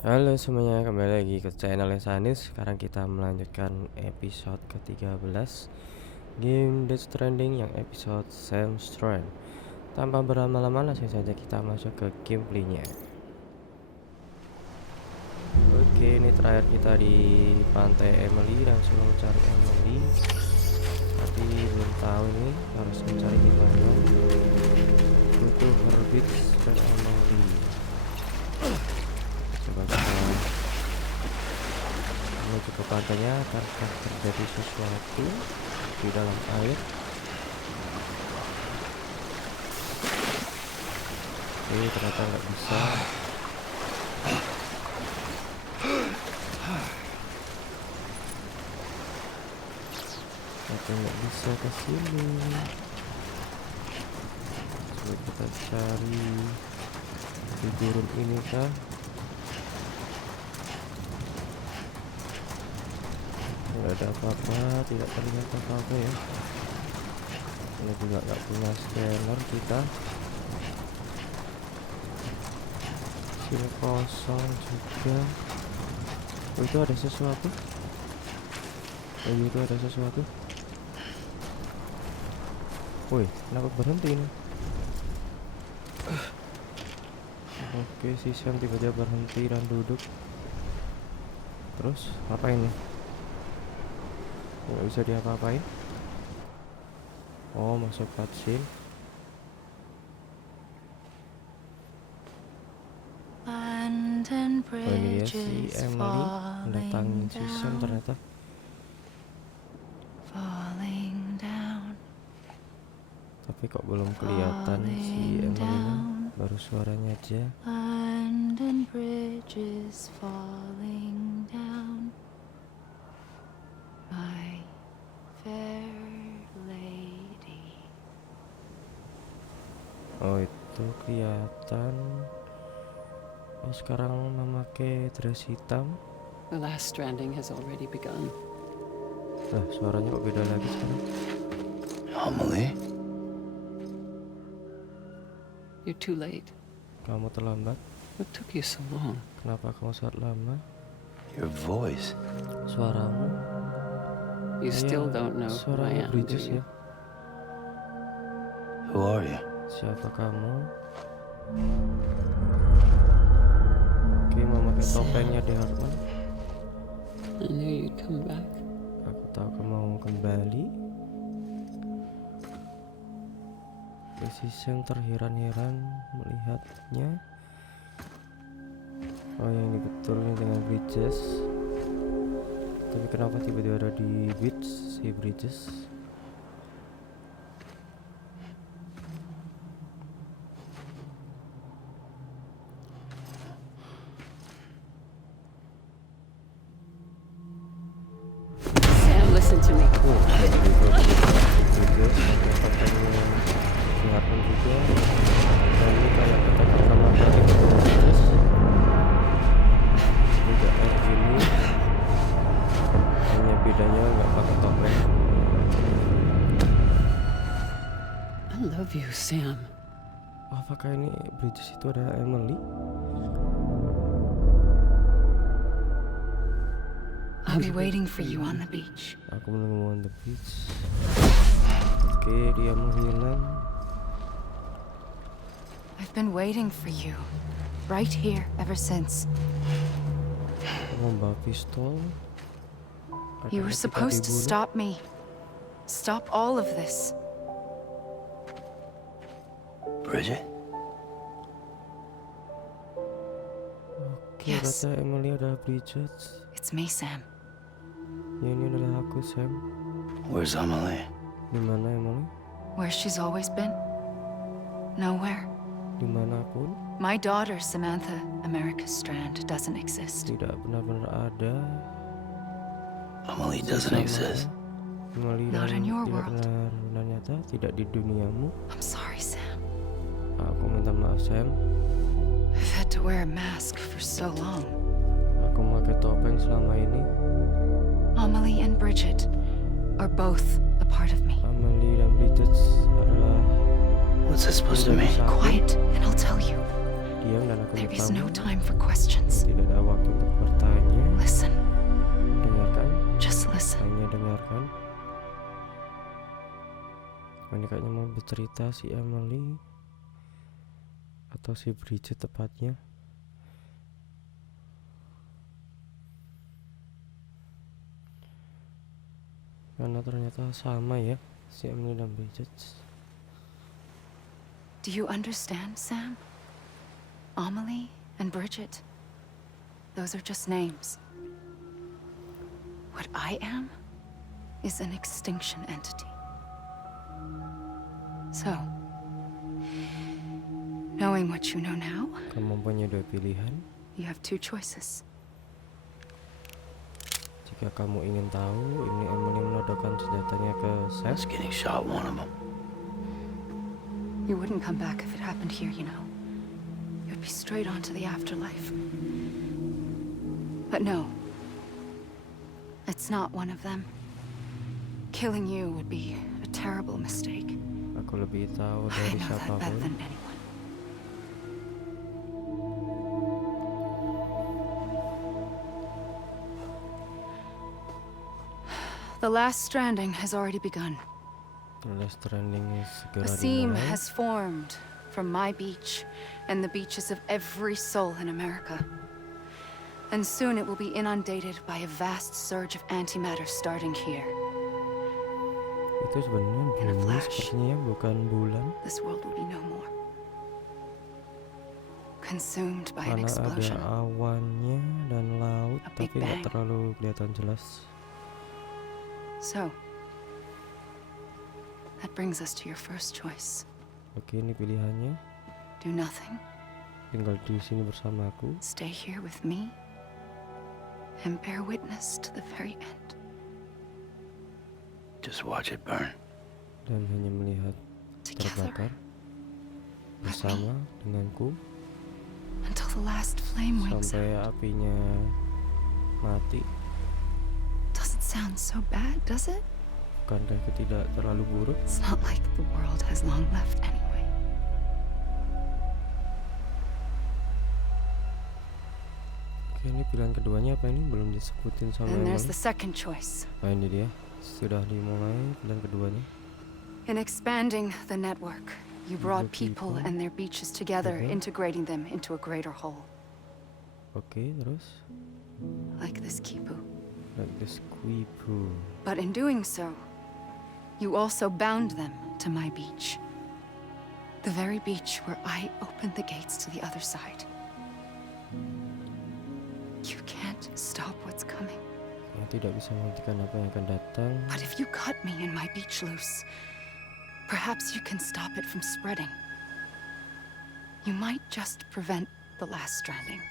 Halo semuanya, kembali lagi ke channel Esa Hanis. Sekarang kita melanjutkan episode ke-13 game Death Stranding yang episode Strand. Tanpa berlama-lama langsung saja kita masuk ke gameplaynya. Oke, ini terakhir kita di pantai Emily, langsung mencari Emily. Tapi belum tahu ini harus mencari di mana. Butuh Herbits dan Emily. Coba kita menuju ke pantainya, apakah terjadi sesuatu di dalam air. Ternyata nggak bisa. Ternyata nggak bisa ke sini. Coba kita cari di gurun ini kah? Nggak ada apa-apa, tidak terlihat apa-apa ya. Ini juga nggak punya scanner kita. Sini kosong juga. Oh, itu ada sesuatu. Oh, itu ada sesuatu. Woi, kenapa berhenti ini? Oke, si Sam tiba-tiba berhenti dan duduk. Terus apa ini? Nggak bisa diapa-apain. Oh, masuk cutscene. Oh, ini dia si Emily mendatangi si Sam ternyata. Tapi kok belum kelihatan si Emily, baru suaranya aja. London Bridge is falling down, my fair lady. Oh, itu kelihatan. Oh, sekarang memakai dress hitam. The last stranding has already begun. Nah, suaranya kok beda lagi sekarang. Emily? You're too late. Kamu terlambat. What took you so long? Kenapa kamu sangat lama? Your voice. Suaramu. You still don't know who I Suaranya am, do Bridges you? ya. Who are you? Siapa kamu? Oke, memakai topengnya di Hartman. I knew you'd come back. Aku tahu kamu mau kembali. Sam terheran-heran melihatnya. Oh, yang ini betulnya dengan Bridges. Tapi kenapa tiba-tiba ada di beach si Bridges? Sam, listen to me. Juga dan ini kayak kita pertama kali ketemu Bridges juga kayak gini, hanya bedanya nggak pakai topeng. I love you, Sam. Apakah ini Bridges itu adalah Emily? I'll be waiting for you on the beach. Aku menunggu on the beach. Oke, dia menghilang. I've been waiting for you, right here ever since. Membawa pistol. You were supposed to stop me. Stop all of this. Bridget? Oke, Yes. kata Emily adalah Bridges. It's me, Sam. Ya, ini adalah aku, Sam. Where's Emily? Di mana Emily? Where she's always been? Nowhere. Dimanapun. My daughter, Samantha America Strand, doesn't exist. Tidak benar-benar ada. Emily doesn't exist. Emily Not in your tidak world. benar nyata, tidak di duniamu. I'm sorry, Sam. Aku minta maaf, Sam. I've had to wear a mask for so long. Aku memakai topeng selama ini. Amelie and Bridget are both a part of me. Emily dan Bridget adalah What's that supposed to mean? Quiet, and I'll tell you. diam dan aku There is bertamu. no time for questions. Tidak ada waktu untuk bertanya. Listen. Dengarkan. Just listen. Hanya dengarkan. Ini kayaknya mau bercerita si Emily atau si Bridget tepatnya. Karena ternyata sama ya si Emily dan Bridget. Do you understand, Sam? Amelie and Bridget. Those are just names. What I am is an extinction entity. So, knowing what you know now, Kamu punya dua pilihan. you have two choices. Jika kamu ingin tahu, ini Emily menodongkan senjatanya ke Sam. That's getting shot, one of them. You wouldn't come back if it happened here, you know. You'd be straight on to the afterlife. But no. It's not one of them. Killing you would be a terrible mistake. Aku lebih tahu I dari know that better siapapun. than anyone. The last stranding has already begun. Death Stranding segera A seam dimulai. has formed from my beach and the beaches of every soul in America. And soon it will be inundated by a vast surge of antimatter starting here. Itu sebenarnya In a bumi flash. sepertinya bukan bulan. This world will be no more. Consumed by an Karena ada explosion. awannya dan laut, A big tapi nggak bang. terlalu kelihatan jelas. So, that brings us to your first choice. Oke, ini pilihannya. Do nothing. Tinggal di sini bersamaku. Stay here with me. And bear witness to the very end. Just watch it burn. Dan hanya melihat Together. terbakar bersama denganku Until the last flame wakes sampai up. apinya mati. Doesn't sound so bad, does it? Bukankah itu tidak terlalu buruk? It's not like the world has long left anyway. Oke, ini pilihan keduanya apa ini? Belum disebutin sama And there's Emily. the second choice. Nah, ini dia. Sudah dimulai pilihan keduanya. In expanding the network, you brought people people. and their beaches together, Mhm. integrating them into a greater whole. Oke, terus Like this Kipu. like the squipu. But in doing so, you also bound them to my beach. The very beach where I opened the gates to the other side. You can't stop what's coming. Yang tidak bisa menghentikan apa yang akan datang. But if you cut me and my beach loose, perhaps you can stop it from spreading. You might just prevent the last stranding.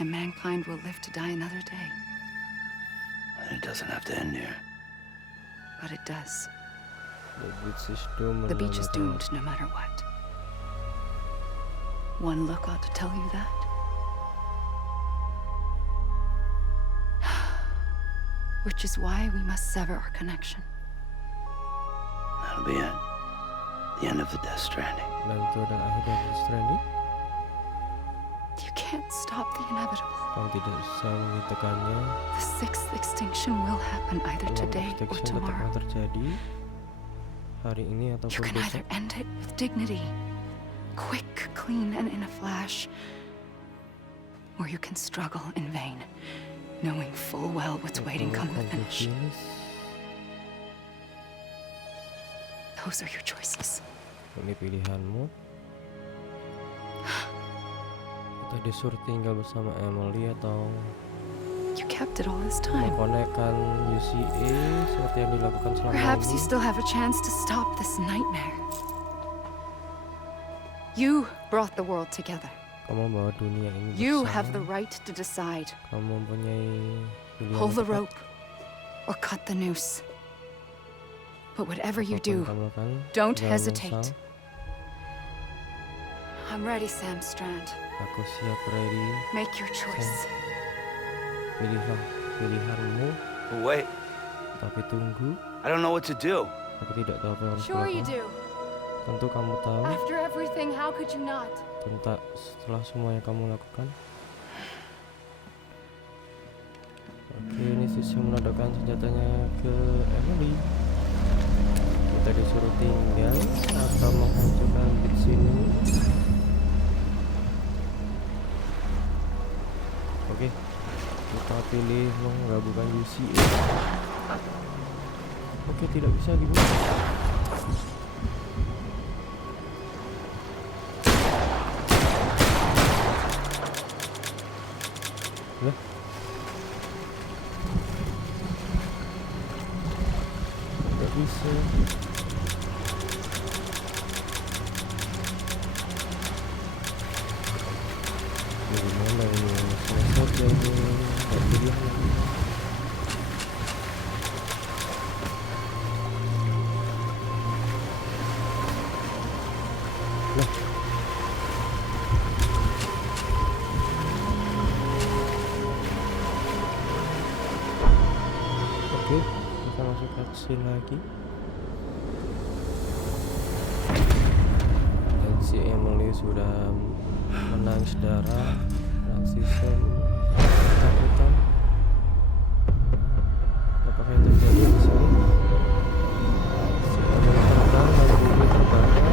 And mankind will live to die another day. And it doesn't have to end here. But it does. The beach is doomed. The beach is doomed no matter what. One look ought to tell you that. Which is why we must sever our connection. That'll be it. The end of the Death Stranding. Dan itu adalah akhir dari Death Stranding. You can't stop the inevitable. Kamu tidak bisa menghentikannya. The sixth extinction will happen either Dalam today or extinction tetap akan tomorrow. terjadi hari ini You ataupun can either besok. end it with dignity, quick, clean, and in a flash, or you can struggle in vain, knowing full well what's waiting come the finish. Those are your choices. Ini pilihanmu. Kita disuruh tinggal bersama Emily atau You kept it all this time. mengkonekkan UCA seperti yang dilakukan selama Perhaps ini. you still have a chance to stop this nightmare. You brought the world together. Kamu bawa dunia ini You bersama. have the right to decide. Kamu mempunyai pilihan Pull yang the tepat. rope or cut the noose. But whatever you Apapun do, kamu lakukan, don't jangan hesitate. menyesal. I'm ready, Sam Strand. Aku siap, ready. Make your choice. Pilihlah pilihanmu, But wait, tapi tunggu. I don't know what to do. Aku tidak tahu apa yang harus Sure you kulakukan. do. Tentu kamu tahu. After everything, how could you not? Setelah semua yang kamu lakukan. Oke, ini sisi menodongkan senjatanya ke Emily. Kita disuruh tinggal atau menghancurkan di sini. Oke, kita pilih menggabungkan UCA. Oke, tidak bisa dibuka. Lah, tidak bisa. Gimana ini? Selesai jadi nggak jadi lagi. Lah, oke, kita masuk cutscene lagi. Dan si Emily sudah menangis darah, transisi ketakutan. Apakah yang terjadi di sini? Si Emily terbang dan bumi terbakar.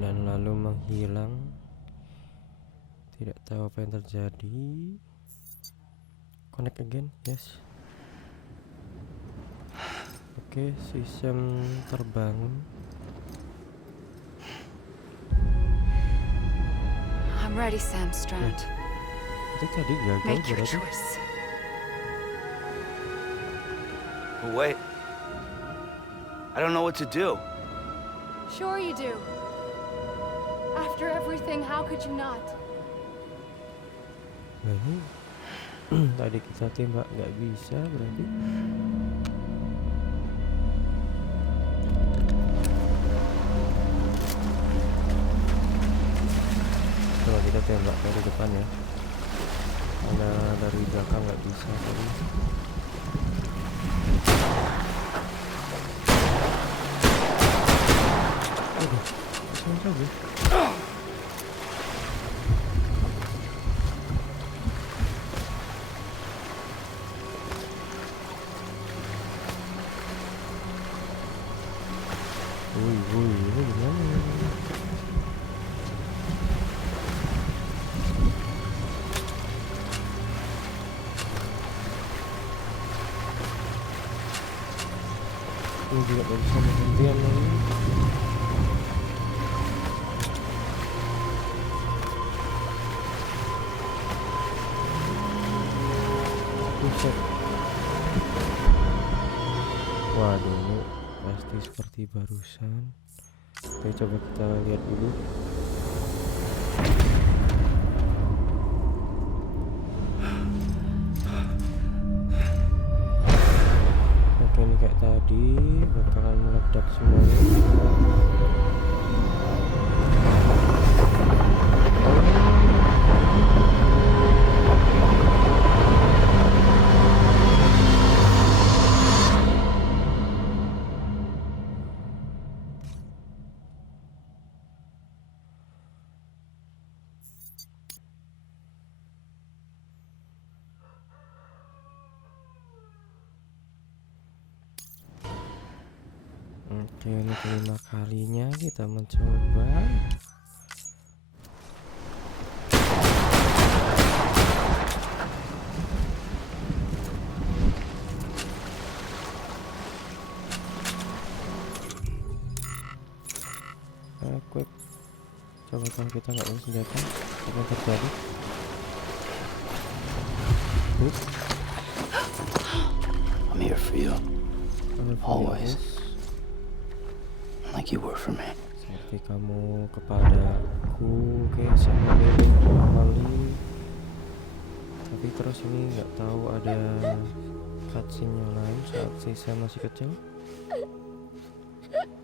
Dan lalu menghilang. Tidak tahu apa yang terjadi. Connect again, yes. Oke, sistem terbangun. I'm ready, Sam Strand. Itu tadi gagal Make your berarti. choice. But wait. I don't know what to do. Sure you do. After everything, how could you not? Nah, ini tadi kita tembak nggak bisa berarti. Coba kita tembak dari depan ya, karena dari belakang nggak bisa tadi. Aduh, langsung saja. Woi, ini gimana? Ini juga gak bisa berhentian lagi. Buset. Waduh, ini pasti seperti barusan. Oke, coba kita lihat dulu. Oke, ini kayak tadi bakalan meledak semuanya. Oke, ini kelima kalinya kita mencoba. Quick. Coba kalau kita nggak punya senjata, apa yang terjadi? I'm here for you. Always. Like you were for me. Seperti kamu kepadaku, kayak sama Lily Emily. Tapi terus ini nggak tahu ada cutscene yang lain saat Sisa masih kecil.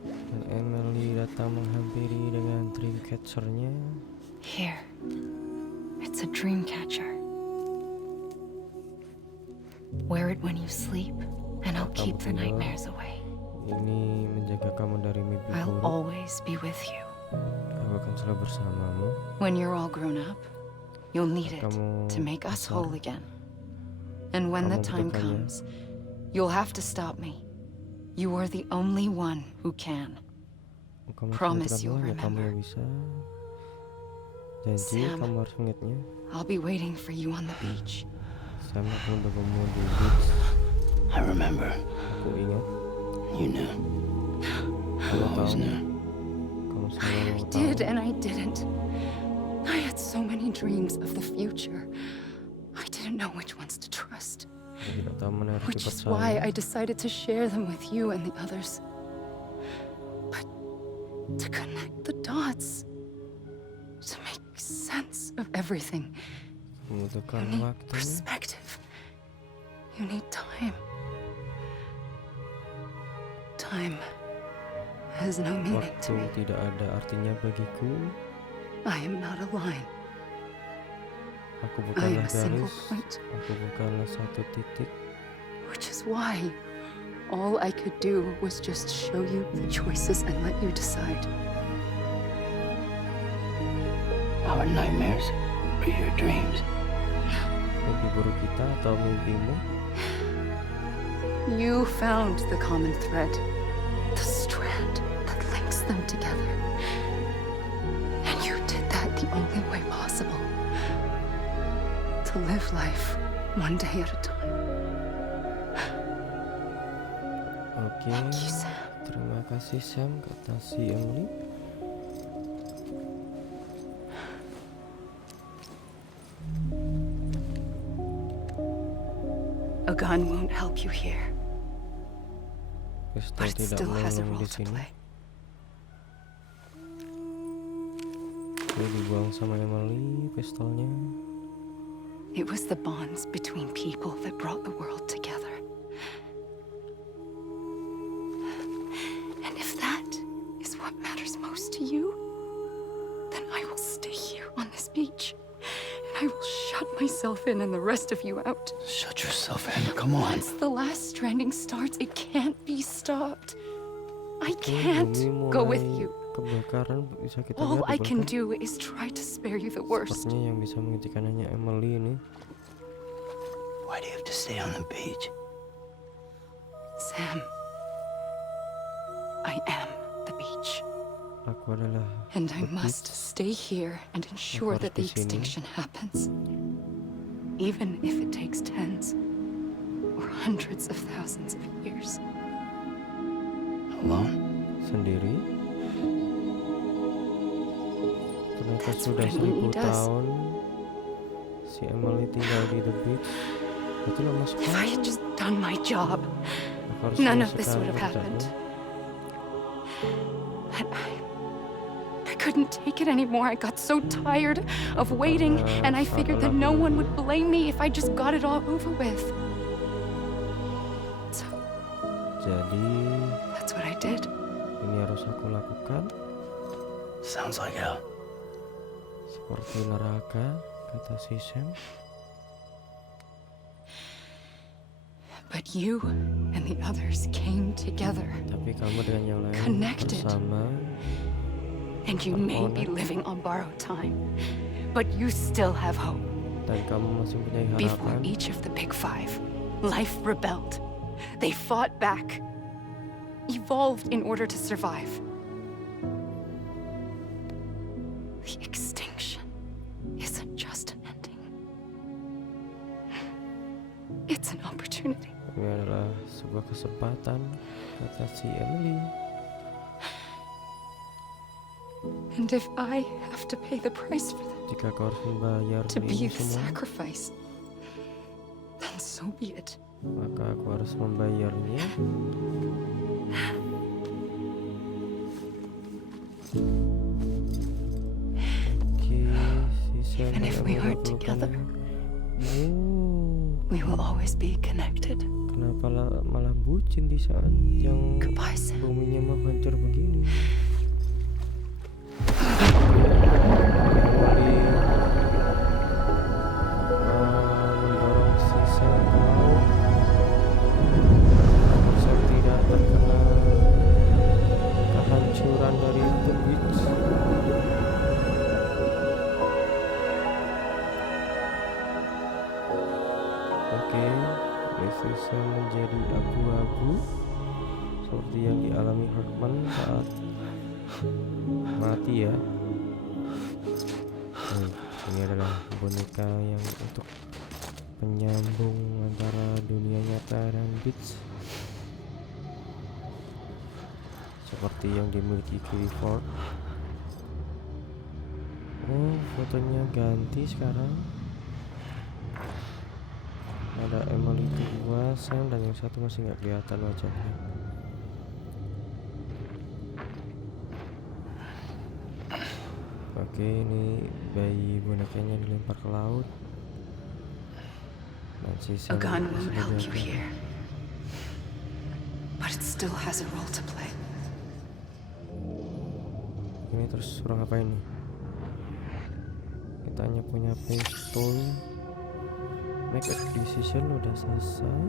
Dan Emily datang menghampiri dengan dreamcatcher-nya. Here. It's a dream catcher. Wear it when you sleep, and I'll keep the nightmares away. Ini menjaga kamu dari mimpi I'll buruk. always be with you. Aku akan selalu bersamamu. When you're all grown up, you'll need it Kamu to make us besar. whole again. And when the Kamu time butuhkannya. comes, you'll have to stop me. You are the only one who can. Kamu harus Promise menentukan you'll hanya kamu remember. yang bisa. Janji Sam. kamu harus mengingatnya. I'll be waiting for you on the beach. Sam, aku menunggumu di beach. I remember. Aku ingat. You knew. Kamu always tahu. knew. Kamu selalu I tahu. did and I didn't. I had so many dreams of the future. I didn't know which ones to trust. Aku tidak tahu mana harus Which is why I dipercaya. decided to share them with you and the others. But to connect the dots, to make sense of everything, Membutuhkan you need waktu. perspective. You need time. Time has no meaning to Waktu me. tidak ada artinya bagiku. I am not a line. Aku I am bukanlah a single garis. point. Aku bukanlah satu titik. Which is why all I could do was just show you the choices and let you decide. Our nightmares are your dreams. Mimpi buruk kita atau mimpimu? You found the common thread, the strand that links them together. And you did that the only way possible. To live life one day at a time. Oke. Thank you, Sam. Terima kasih Sam, kata si Emily. A gun won't help you here, Pistol but it tidak still has a menolong role di to sini. play. Dia dibuang sama Emily pistolnya. It was the bonds between people that brought the world together. And if that is what matters most to you, then I will stay here on this beach. And I will shut myself in and the rest of you out. Shut yourself in. Come on. Once the last stranding starts, it can't be stopped. I Oke, can't bumi go with mulai you. Kebakaran bisa kita All lihat I bukan can kan? do is try to spare you the worst. Sepertinya yang bisa menghentikan hanya Emily ini. Why do you have to stay on the beach? Sam, I am the beach. Aku adalah And I the must beach. stay here and ensure harus that the di sini. extinction happens. Even if it takes tens or hundreds of thousands of years. Alone? Sendiri. Ternyata That's sudah what I mean 1000 he does. tahun si Emily tinggal di the beach. Itu lama If I sekali. had just done my job, Aku harus none of this menyelesaikan would have happened. kerjanya. But I couldn't take it anymore. I got so tired of waiting, and I figured that no one would blame me if I just got it all over with. So Jadi that's what I did. ini harus aku lakukan. Sounds like hell. Seperti neraka, kata si Sam. But you and the others came together, Tapi kamu dengan yang lain Connected. bersama. and you may be living on borrowed time, but you still have hope. Dan kamu masih punya Before harapan. each of the big five, life rebelled. They fought back, evolved in order to survive. The extinction isn't just an ending. It's an opportunity. Ini adalah sebuah kesempatan, kata si Emily. And if I have to pay the price for that, Jika kau harus membayar to be ini the semua, sacrifice, then so be it. maka aku harus membayarnya. Oke, si Sam Even dan if we Emily aren't pelukan. together, Oh, we will always be connected. kenapa malah bucin di saat yang Goodbye, Sam. buminya mau hancur begini? Mendorong si Sam ke laut. bisa menjadi abu-abu seperti yang dialami Hartman saat mati ya. Ini adalah boneka yang untuk penyambung antara dunia nyata dan beats, seperti yang dimiliki Clifford. Oh, fotonya ganti sekarang. Ada Emily kedua, Sam, dan yang satu masih nggak kelihatan wajahnya. Oke, ini bayi bonekanya dilempar ke laut. Dan si A Sam gun masih won't help you dijaga. here, but it still has a role to play. Ini terus suruh ngapain nih? Kita hanya punya pistol. Make a decision udah selesai.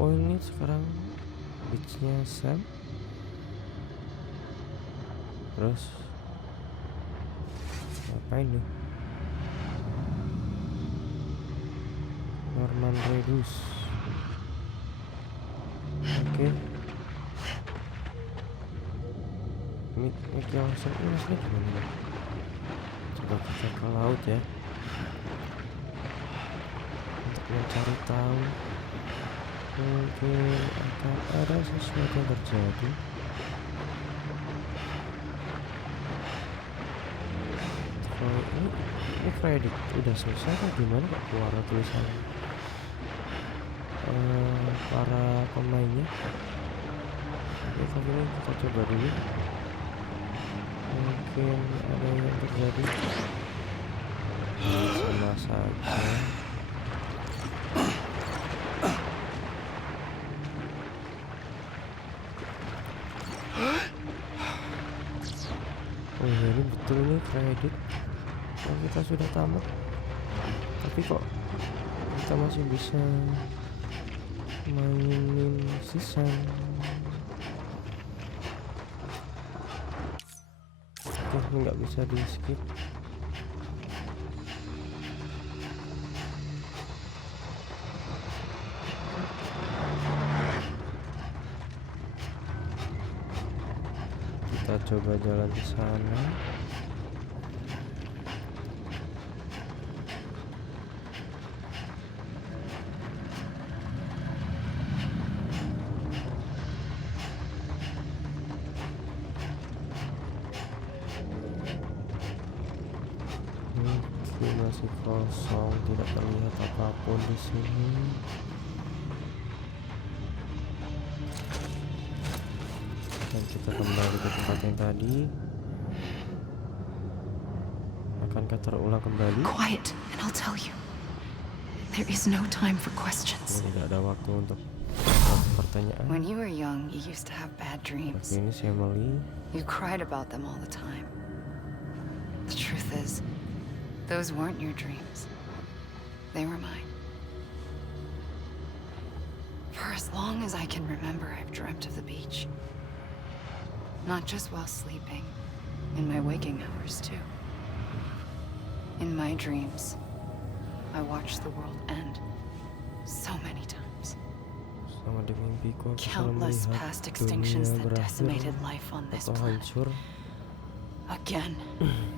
Oh, ini sekarang beachnya Sam. Terus ngapain nih? Norman Reedus. Oke. Mik yang langsung ini maksudnya gimana nih? Coba kita ke laut ya, untuk mencari tahu. Mungkin akan ada sesuatu yang terjadi. Oh, ini kredit udah selesai atau gimana kok keluar tulisan para pemainnya? Oke, tapi ini kita coba dulu. Mungkin ada yang terjadi. Sama saja. Oh ini betul nih kredit. Oh, kita sudah tamat. Tapi kok kita masih bisa mainin season. Oke, ini nggak bisa di skip. Kita coba jalan ke sana. Ini masih kosong, tidak terlihat apapun di sini. Dan kita kembali ke tempat yang tadi. Akankah terulang kembali? Quiet, and I'll tell you. There is no time for questions. Tidak ada waktu untuk pertanyaan. When you were young, you used to have bad dreams. Oke, ini si Emily. You cried about them all the time. The truth is, those weren't your dreams. They were mine. For as long as I can remember, I've dreamt of the beach. Not just while sleeping, in my waking hours too. In my dreams, I watched the world end so many times. Sama di mimpiku aku selalu Countless melihat past dunia extinctions that berakhir decimated life on this atau planet. hancur, Again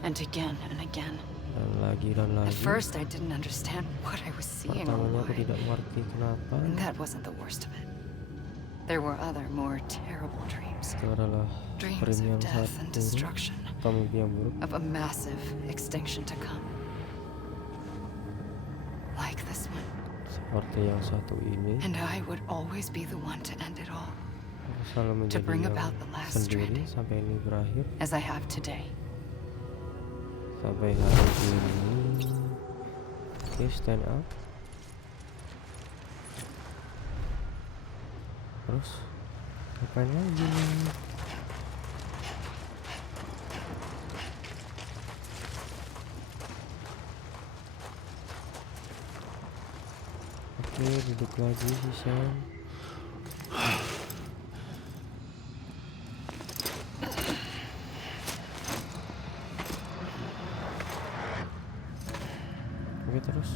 and again and again. dan lagi dan At lagi. first, I didn't understand what I was seeing or Pertamanya aku why. tidak mengerti kenapa. And that wasn't the worst of it. There were other, more terrible dreams. Itu adalah Dreams premium of death and satu destruction, atau mimpi yang buruk. of a massive extinction to come. Like this one. Seperti yang satu ini, And I would always be the one to end it all, aku selalu menjadi bring yang about the last sendiri stranding. sampai ini berakhir. as I have today. Sampai hari ini. Oke, stand up. Terus ngapain lagi nih? Oke, duduk lagi sih Sam. Oke, terus.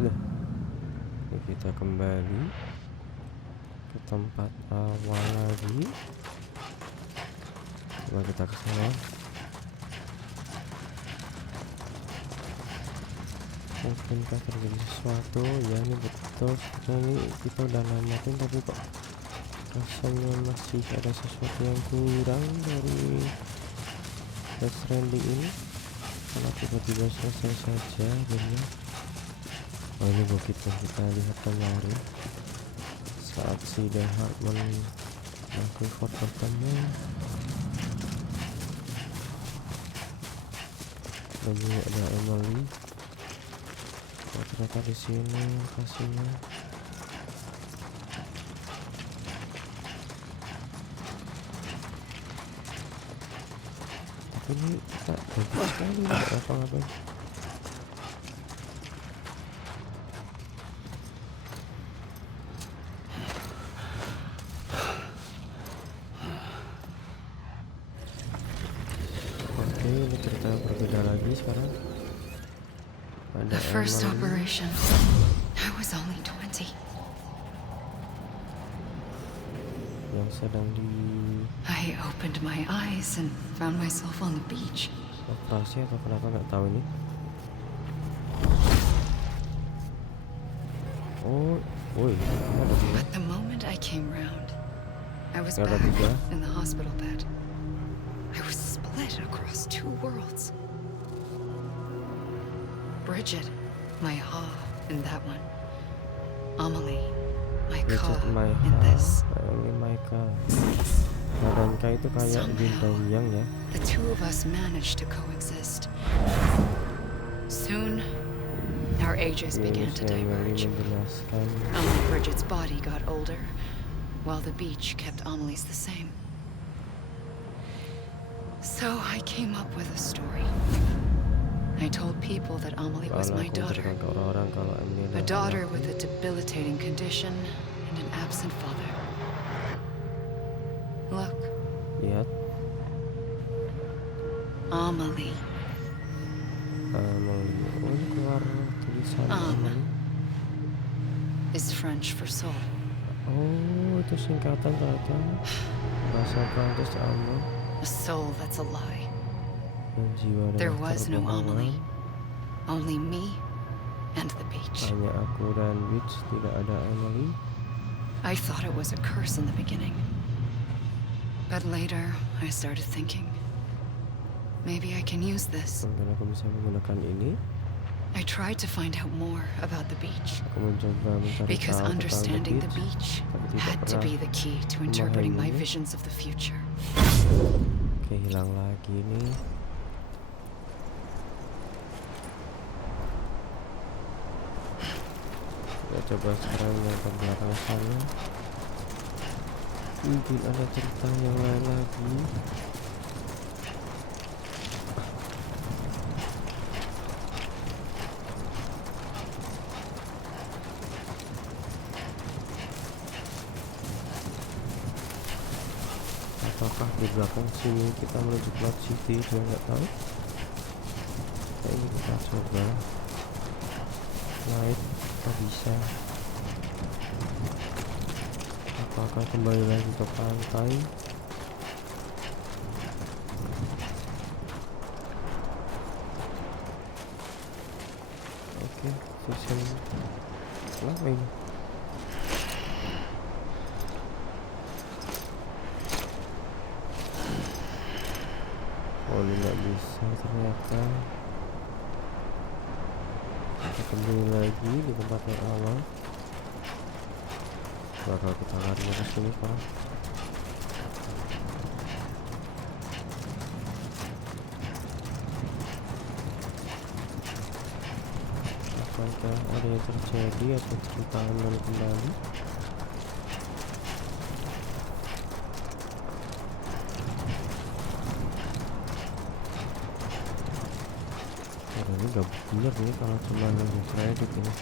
Loh, ini kita kembali ke tempat awal lagi. Coba kita ke sana. Mungkinkah terjadi sesuatu? Ya, ini betul. Ini kita udah namatin, tapi kok rasanya masih ada sesuatu yang kurang dari Death Stranding ini. Karena tiba-tiba selesai saja akhirnya. Oh, ini bukit yang kita lihat kemarin saat si Dehat Clifford bertemu. Dan juga ada Emily. Oh, ternyata di sini lokasinya. Tapi ini kita bagus sekali, nggak apa-apa. Oke, ini cerita berbeda lagi sekarang. Ada The first Emily operation, I was only 20. yang sedang I opened my eyes and found myself on the beach. dioperasi atau kenapa nggak tahu ini. Oh, woi, ada dia. But the moment I came round, I was Nggak ada back tiga. in the hospital bed. I was split across two worlds. Bridget, my Ha in that one. Amelie, my Ka Bridget, my in this. ini Maika. Badan Ka itu kayak Yin dan Yang ya. The two of us managed to coexist. Soon, our ages Ini began si to Emily diverge. menjelaskan. Bridget's body got older, while the beach kept Amelie's the same. So I came up with a story. I told people that Amelie was Lalu my aku daughter. menceritakan ke orang-orang kalau Emily A adalah daughter anakku. with a debilitating condition and an absent father. Look, Lihat, Amelie. Emily. Oh, ini keluar tulisan Emily. Is French for soul. Oh, itu singkatan ternyata. Bahasa Prancis Amour. A soul that's a lie. Dan jiwa There adalah was no kebohongan. Amelie. Only me and the beach. Hanya aku dan Beach, tidak ada Emily. I thought it was a curse in the beginning. But later, I started thinking, maybe I can use this. Mungkin aku bisa menggunakan ini. I tried to find out more about the beach. Aku mencoba mencari Because tahu tentang understanding the Beach, beach tapi tidak had to pernah be the key to interpreting my memahaminya. visions of the future. Oke, hilang lagi nih. Kita coba sekarang yang ke belakang sana. Mungkin ada cerita yang lain lagi. Apakah di belakang sini kita menuju Cloud City? Dia nggak tahu. Kayaknya kita coba naik, apa bisa? Apakah kembali lagi ke pantai? Oke, season apa ini? Oh, ini nggak bisa ternyata. Kita kembali lagi di tempat yang awal. Bakal kita lari ke sini sekarang. Apakah ada yang terjadi atau cerita ulang kembali? Ini gak bener nih kalau cuma nunggu kredit ini.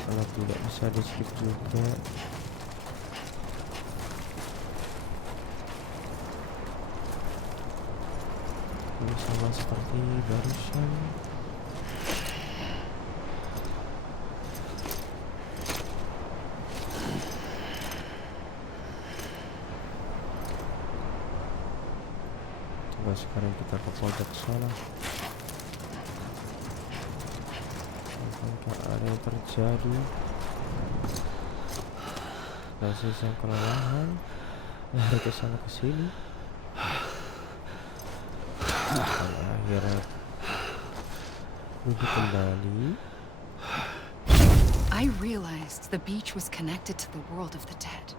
Kalau tidak bisa di skip juga. Ini sama seperti seperti barusan. Coba sekarang kita ke pojok sana. Apakah ada yang terjadi? Basis yang kelelahan lari ke sana ke sini. Dan akhirnya duduk kembali. I realized the beach was connected to the world of the dead,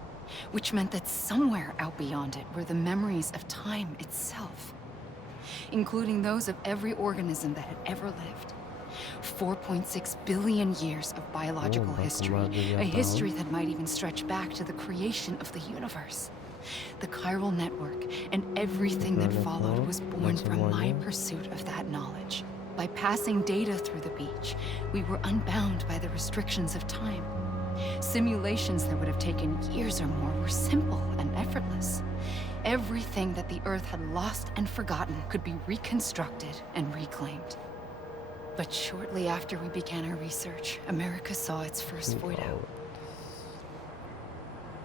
which meant that somewhere out beyond it were the memories of time itself, including those of every organism that had ever lived. 4.6 billion years of biological history, a history that might even stretch back to the creation of the universe. The chiral network and everything that followed was born from my pursuit of that knowledge. By passing data through the beach, we were unbound by the restrictions of time. Simulations that would have taken years or more were simple and effortless. Everything that the Earth had lost and forgotten could be reconstructed and reclaimed. But shortly after we began our research, America saw its first void out.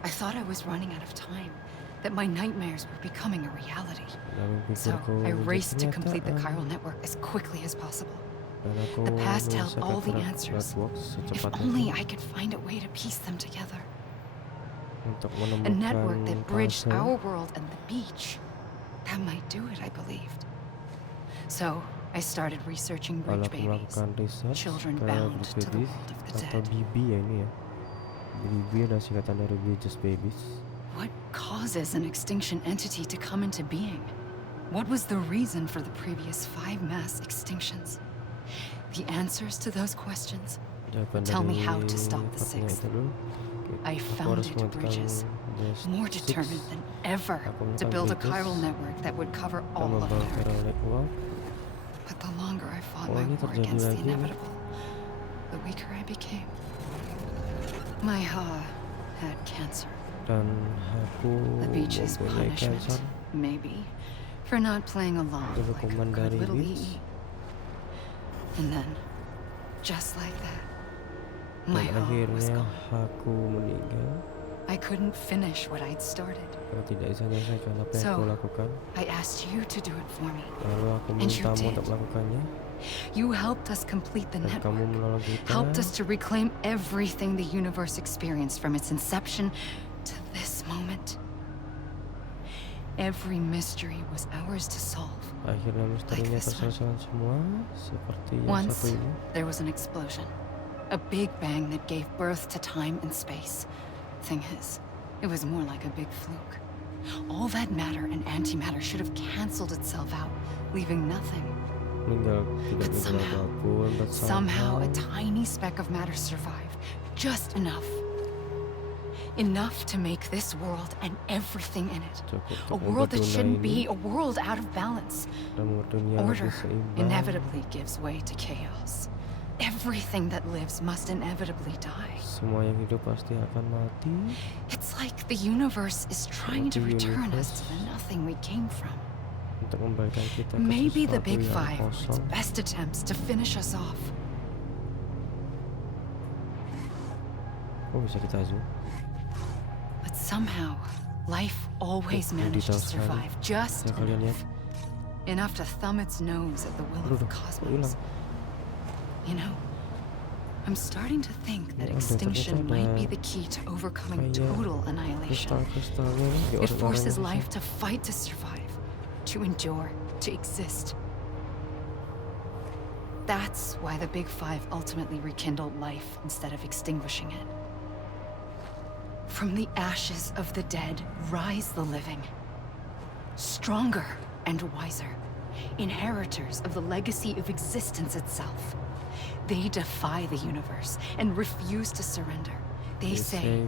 I thought I was running out of time, that my nightmares were becoming a reality. So I raced to complete the chiral network as quickly as possible. The past held all the answers. If only I could find a way to piece them together. A network that bridged our world and the beach. That might do it, I believed. So I started researching bridge babies, children bound to the world of the dead. BB ya ini ya. BB adalah singkatan dari Bridges Babies. What causes an extinction entity to come into being? What was the reason for the previous 5 mass extinctions? The answers to those questions would tell me how to stop the 6th. I founded Bridges, more determined than ever to build a chiral network that would cover all of America. But the longer I fought my war against the inevitable, the weaker I became. My had cancer. Dan aku The beach's mempunyai punishment, cancer. maybe, for not playing along Itu like a hukuman good dari little Beach. EE. And then, just like that, Dan my was akhirnya gone. aku meninggal. I couldn't finish what I'd started. Kalau tidak bisa menyelesaikan apa yang So, aku lakukan, I asked you to do it for me. lalu aku And you memintamu did. untuk melakukannya. You helped us complete the Dan kamu network. menolong kita. Helped us to reclaim everything the universe experienced from its inception to this moment. Every mystery was ours to solve. Akhirnya misterinya this one. terselesaikan semua, seperti yang Once, satu ini. there was an explosion. A big bang that gave birth to time and space. Thing is, it was more like a big fluke. All that matter and antimatter should have canceled itself out, leaving nothing. Meninggal tidak But meninggal apapun, but somehow a tiny speck of matter survived. Just enough. Enough to make this world and everything in it. cukup A untuk world that membuat dunia shouldn't ini be, a world out of balance. dan membuat dunia lebih Order seimbang. inevitably gives way to chaos. Everything that lives must inevitably die. Semua yang hidup pasti akan mati. It's like the universe is trying to The return us universe. to the nothing we came from. Untuk membalikan kita ke Maybe the sesuatu Big yang Five were its kosong. best attempts to finish us off. Oh, bisa kita zoom. But somehow, life always Oh, managed to detail sekali. survive just Ya, kalian lihat. enough to thumb its nose at the will of Aduh, the kok hilang? cosmos. You know, I'm starting to think that Ya, ada, extinction ternyata might ada be the key to overcoming kayak total annihilation. kristal-kristalnya nih di It orang-orang forces yang life to fight to survive, to endure, to exist. That's why the Big Five ultimately rekindled life instead of extinguishing it. From the ashes of the dead rise the living. Stronger and wiser. Inheritors of the legacy of existence itself. They defy the universe and refuse to surrender. They say,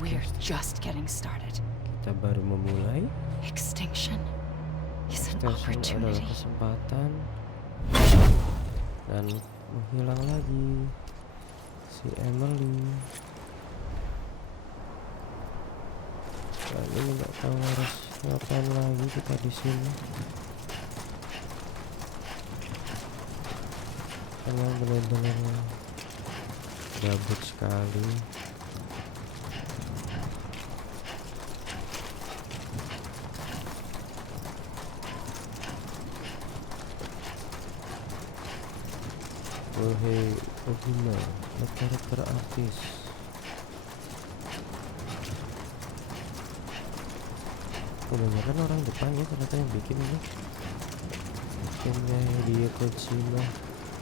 we're just getting started. kita baru memulai. Extinction is an Extinction adalah opportunity. kesempatan dan menghilang lagi si Emily. Dan ini nggak tahu harus ngapain lagi kita di sini. tengah benar-benar gabut sekali. Wahai Ogima, karakter artis. Kebanyakan orang Jepang ya ternyata yang bikin ini. Bikinnya dia Kojima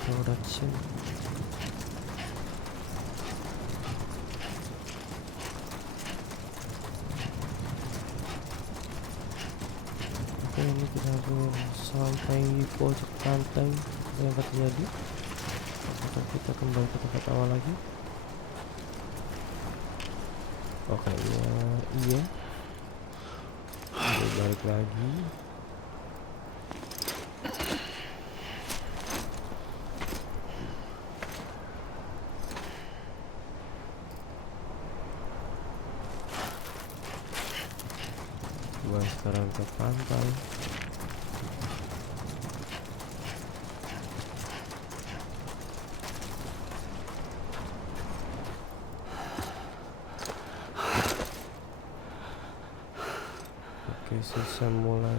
Production. Oke, ini kita hampir sampai di pojok pantai yang terjadi. Apakah kita kembali ke tempat awal lagi? Oke, iya. Oke, balik lagi. Gua sekarang ke pantai. Oke, sisa mulai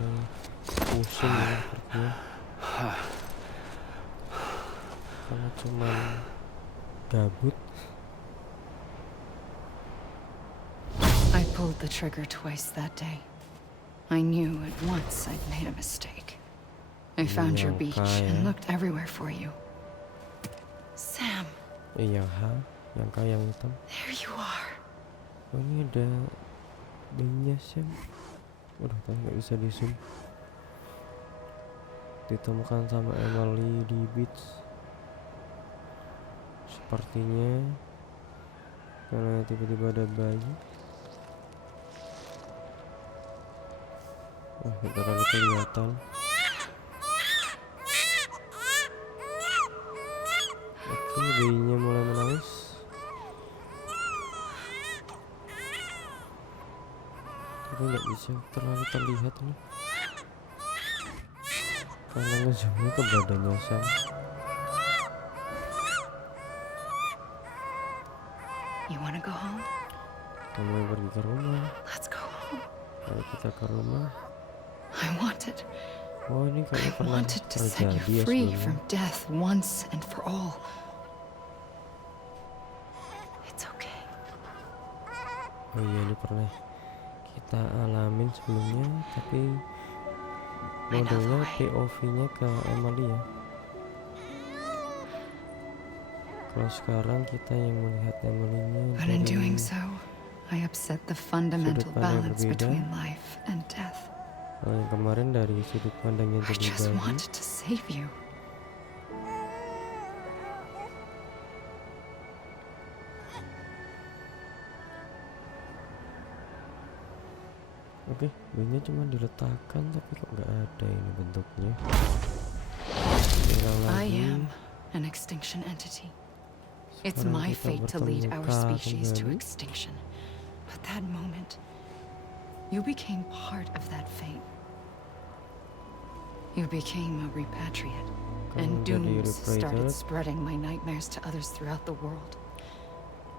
pusing ya perutnya. Karena cuman gabut. I pulled the trigger twice that day. I knew at once I'd made a mistake. I found your beach and looked everywhere for you. Sam. Iya, yang kayak yang hitam. There you are. Oh, ini ada bayinya Sam. Udah kan nggak bisa di zoom. Ditemukan sama Emily di beach. Sepertinya karena tiba-tiba ada bayi. Wah, tidak terlalu kelihatan. Oke, bayinya mulai menangis. Tapi nggak bisa terlalu terlihat nih, karena ngezoomnya ke badannya Sam. You wanna go home? Kamu pergi ke rumah. Let's go home. Ayo kita ke rumah. I wanted Oh, ini kayaknya pernah to set you terjadi ya free sebelumnya. from death once and for all. It's okay. Oh iya, ini pernah kita alamin sebelumnya, tapi modelnya POV-nya ke Emily ya. Kalau sekarang kita yang melihat Emily-nya But in dari doing so, I upset the fundamental pandang balance berbeda. between life and death. yang kemarin dari sudut pandangnya I jadi just bayi. wanted to save you. Oke, bayinya cuma diletakkan tapi kok nggak ada ini bentuknya. Tinggal I lagi. am an extinction entity. It's Sekarang my kita fate to lead our bertemu species to kembali. extinction. But that moment, you became part of that fate. You became a repatriate, and Kamu jadi dooms started repatriate. spreading my nightmares to others throughout the world.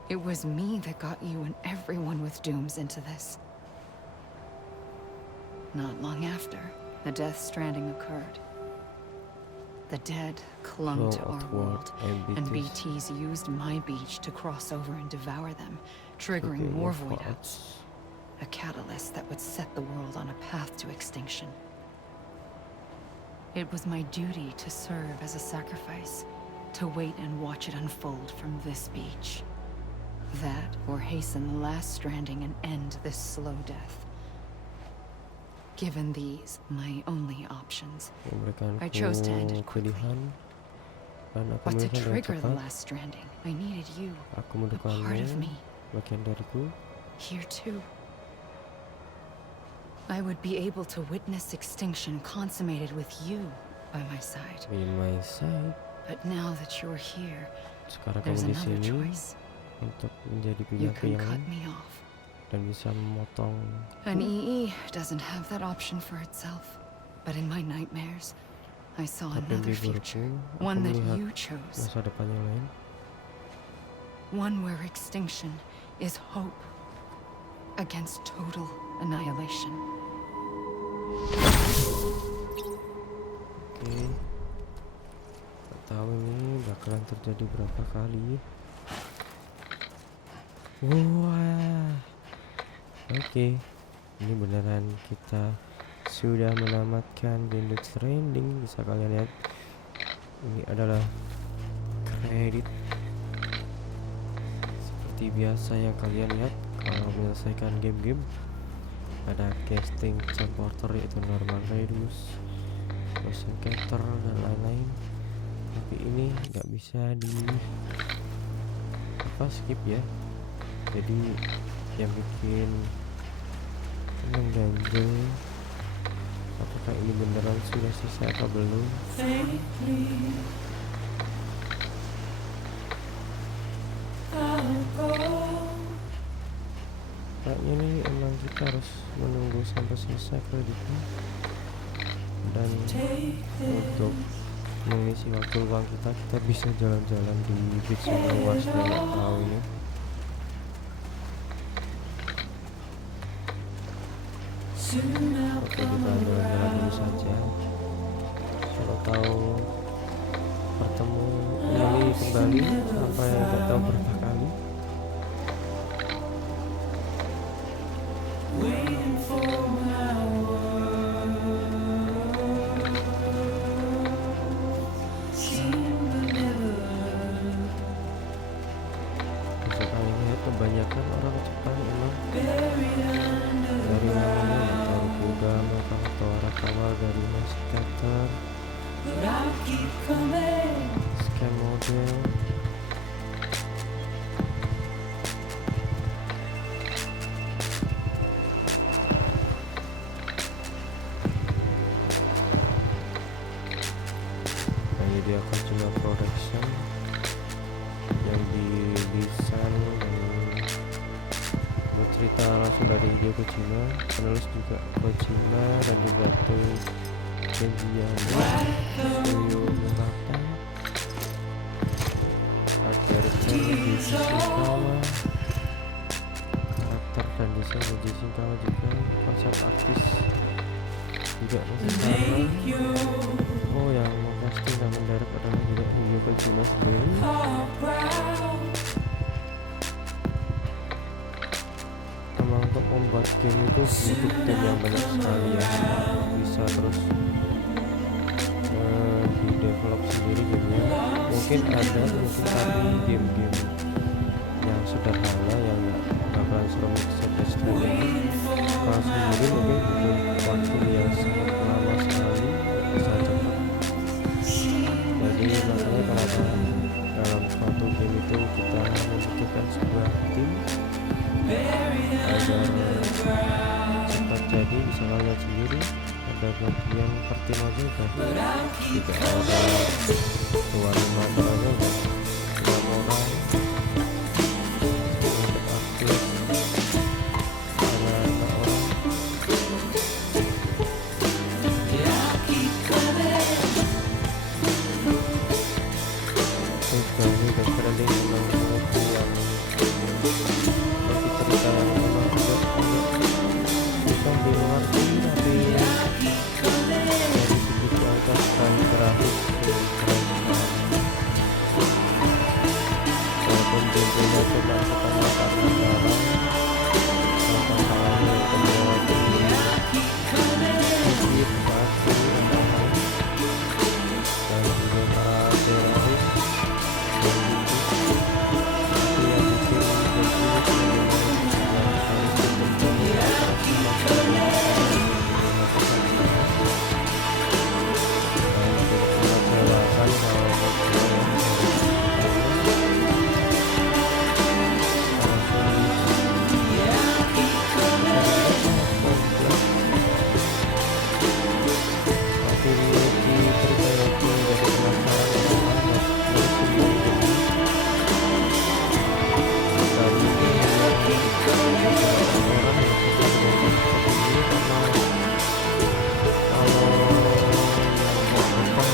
It was me that got you and everyone with dooms into this. Not long after, the Death Stranding occurred. The dead clung to Flow our outward world, and entities. BTs used my beach to cross over and devour them, triggering Okay, more your void outs. thoughts. A catalyst that would set the world on a path to extinction. It was my duty to serve as a sacrifice, to wait and watch it unfold from this beach. That, or hasten the last stranding and end this slow death. Given these, my only options, I chose to end it quickly. Dan aku but to memilih dengan trigger the cepat. last stranding, I needed you, Aku a part of mendekanmu, me, bagian dariku. here too. I would be able to witness extinction consummated with you by my side. Be my side. But now that you're here, Sekarang there's kamu di another sini choice. untuk menjadi You pilihanku can yang cut lain me off. dan bisa memotong. An EE doesn't have that option for itself. But in my nightmares, I saw Tapi another mimpiku, future, aku one that melihat you chose, masa depan yang lain. one where extinction is hope against total annihilation. Oke, nggak tahu ini bakalan terjadi berapa kali. Wah, oke, ini beneran kita sudah menamatkan game Death Stranding. Bisa kalian lihat, ini adalah kredit seperti biasa yang kalian lihat kalau menyelesaikan game-game. Ada casting supporter yaitu normal reduce, motion capture dan lain-lain. Tapi ini nggak bisa di skip ya. Jadi yang bikin mengganjal, apakah ini beneran sudah selesai atau belum. Kayaknya nih emang kita harus menunggu sampai selesai kreditnya. Dan untuk mengisi waktu luang kita bisa jalan-jalan di beach yang luas dan nggak tahu ini. Oke, kita jalan-jalan dulu saja. Siapa tahu bertemu kembali sampai nggak tahu berapa kali. Bisa kalian lihat kebanyakan orang Jepang emang dari namanya dari kuda mereka atau Arakawa dari masketer scam model. Nah, ini dia Kojima Production yang didesain dan bercerita langsung dari Hideo Kojima, penulis juga Kojima dan dibantu Kenji Suyo Murata, art director Yuji Shinkawa, karakter dan desain Yuji Shinkawa juga, konsep artis juga masih sama. Oh, yang mau casting dan mendirect adalah juga Hideo Kojima sendiri. Emang untuk membuat game itu butuh tim yang banyak sekali ya, bisa terus di develop sendiri gamenya. Mungkin ada tapi game-game yang sederhana yang gak bakalan serumit seperti Strand. Kalau sendiri mungkin butuh waktu yang sangat lama sekali, bisa cepat. Jadi makanya kenapa dalam suatu game itu kita membutuhkan sebuah tim agar cepat jadi. Bisa kalian sendiri ada bagian per tim aja udah 3 orang, 2 animator aja udah 6 orang, untuk artis ada 5 orang. Terus ini Death Stranding memang sesuatu yang bagi cerita yang memang susah dimengerti, tapi dari segi kualitas dan grafis keren banget. Walaupun gameplaynya cuma setengah karena jarang masalahnya kemudian sedikit pasti ada dan juga para teroris dan gitu. Itu yang bikin game ini yang paling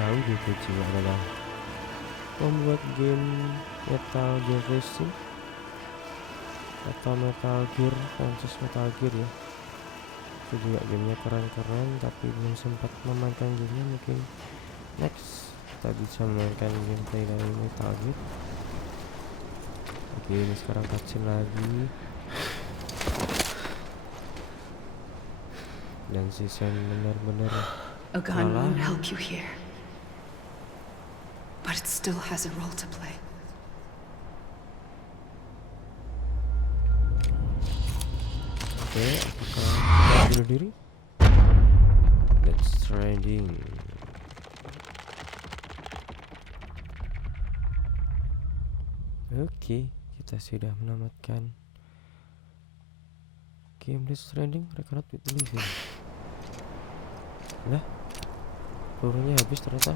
tahu gitu juga adalah pembuat game Metal Gear Racing atau Metal Gear, franchise Metal Gear ya. Itu juga gamenya keren-keren, tapi belum sempat memainkan gamenya. Mungkin next kita bisa memainkan gameplay dari Metal Gear. Oke, ini sekarang cutscene lagi, dan si Sam benar-benar A gun won't help you here, but it still has a role to play. Oke, apakah kita bunuh diri? Death Stranding. Oke, kita sudah menamatkan game Death Stranding. Record with the living. Lah, pelurunya habis ternyata.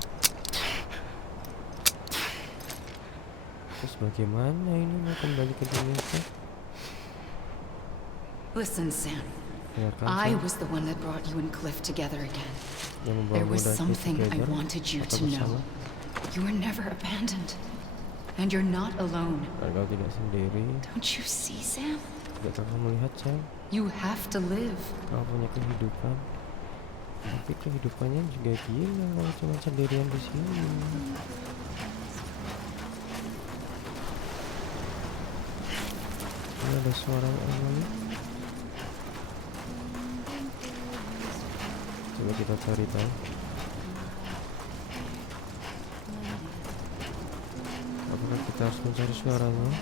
Terus bagaimana ini mau kembali ke Indonesia? Listen, Sam. Dengarkan, I Sam. was the one that brought you and Cliff together again. Yang There membawa was dan Cliff something I together wanted you atau to know. bersama. You were never abandoned. And you're not alone. Dan kau tidak sendiri. Don't you see, Sam? Tidakkah kau melihat, Sam? You have to live. Kau punya kehidupan. Tapi kehidupannya juga gila kalau cuma sendirian di sini. Ini ada suara Emily. Coba kita cari tahu. Apakah kita harus mencari suaranya?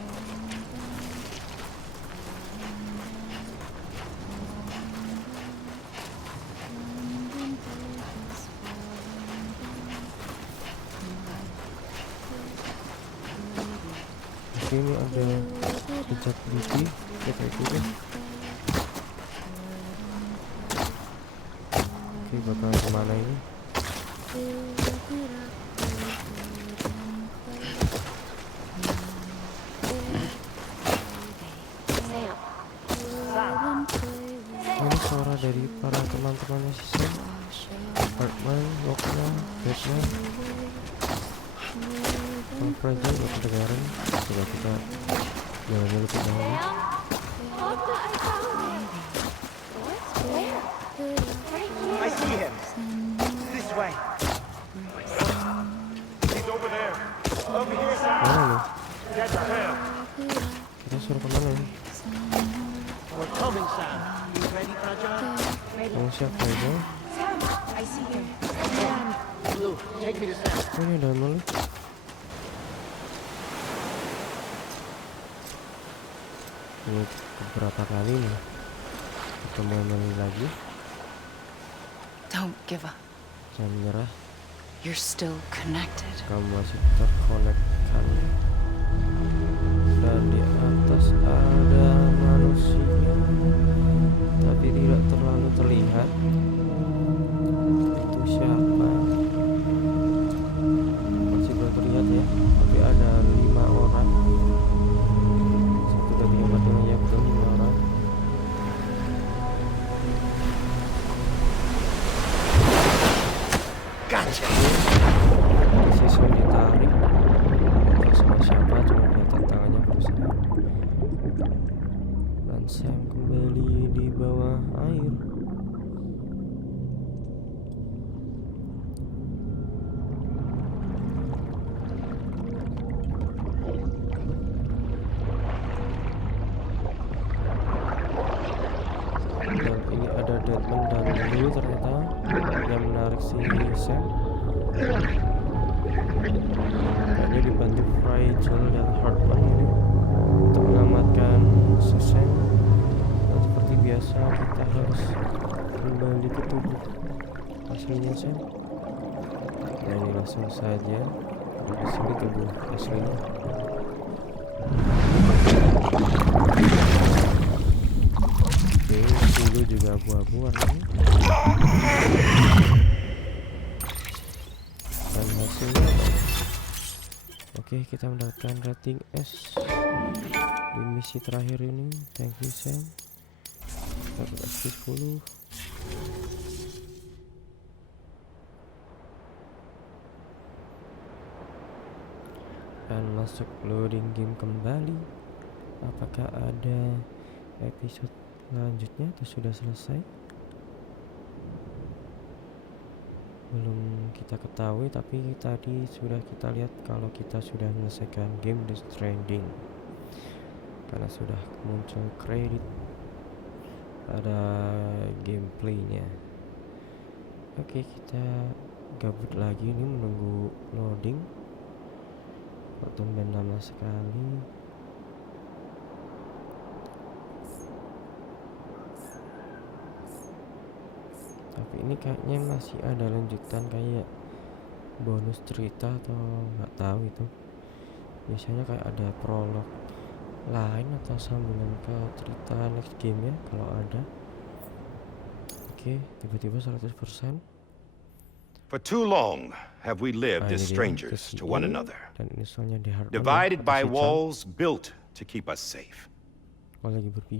Oke, ini ada jejak gigi. Kita ikuti. Oke, bakal kemana ini? Ini suara dari para teman-temannya si Sam, Batman, Lokna, Batman, Praja, buat kedengaran. Coba kita jalannya lebih dahulu. I see him. This way. He's over there. Over here, sir. Mana lu? That's Sam. Kita suruh kemana nih? We're coming, Sam. You ready, Praja? Oh, siapa itu? I see him. Blue, take me to Sam. Oh, ini ada Emily. Ini beberapa kali nih ketemu Emily lagi. Don't give up. Jangan menyerah, You're still connected. kamu masih terkonekkan. Dan di atas ada manusia, tapi tidak terlalu terlihat. Itu siapa? Masih belum terlihat ya. Tapi ada 5 orang. 1, 2, 3, 4, 5, ya betul 5 orang. Gotcha. Si Sam ditarik. Entah sama siapa, cuma kelihatan tangannya berusaha. Dan Sam kembali di bawah air. Dan ini ada Deadman dan Blue ternyata yang menarik si Sam. Kayaknya dibantu Fragile dan Hartman ini untuk menyelamatkan si Sam. Dan seperti biasa kita harus kembali ke tubuh aslinya Sam. Nah, ini langsung saja di sini tubuh aslinya. Oke, dulu juga abu-abu warnanya. Dan hasilnya, oke, kita mendapatkan rating S di misi terakhir ini. Thank you Sam. Dapat XP 10. akan masuk loading game kembali. Apakah ada episode selanjutnya atau sudah selesai? Belum kita ketahui, tapi tadi sudah kita lihat kalau kita sudah menyelesaikan game Death Stranding karena sudah muncul kredit, ada gameplaynya. Oke, kita gabut lagi nih menunggu loading. Kok tumben lama sekali. Tapi ini kayaknya masih ada lanjutan, kayak bonus cerita atau nggak tahu itu. Biasanya kayak ada prolog lain atau sambungan ke cerita next game ya kalau ada. Oke, tiba-tiba 100%. For too long have we lived as strangers to one another, Dan ini soalnya di hardware divided by walls built to keep us safe.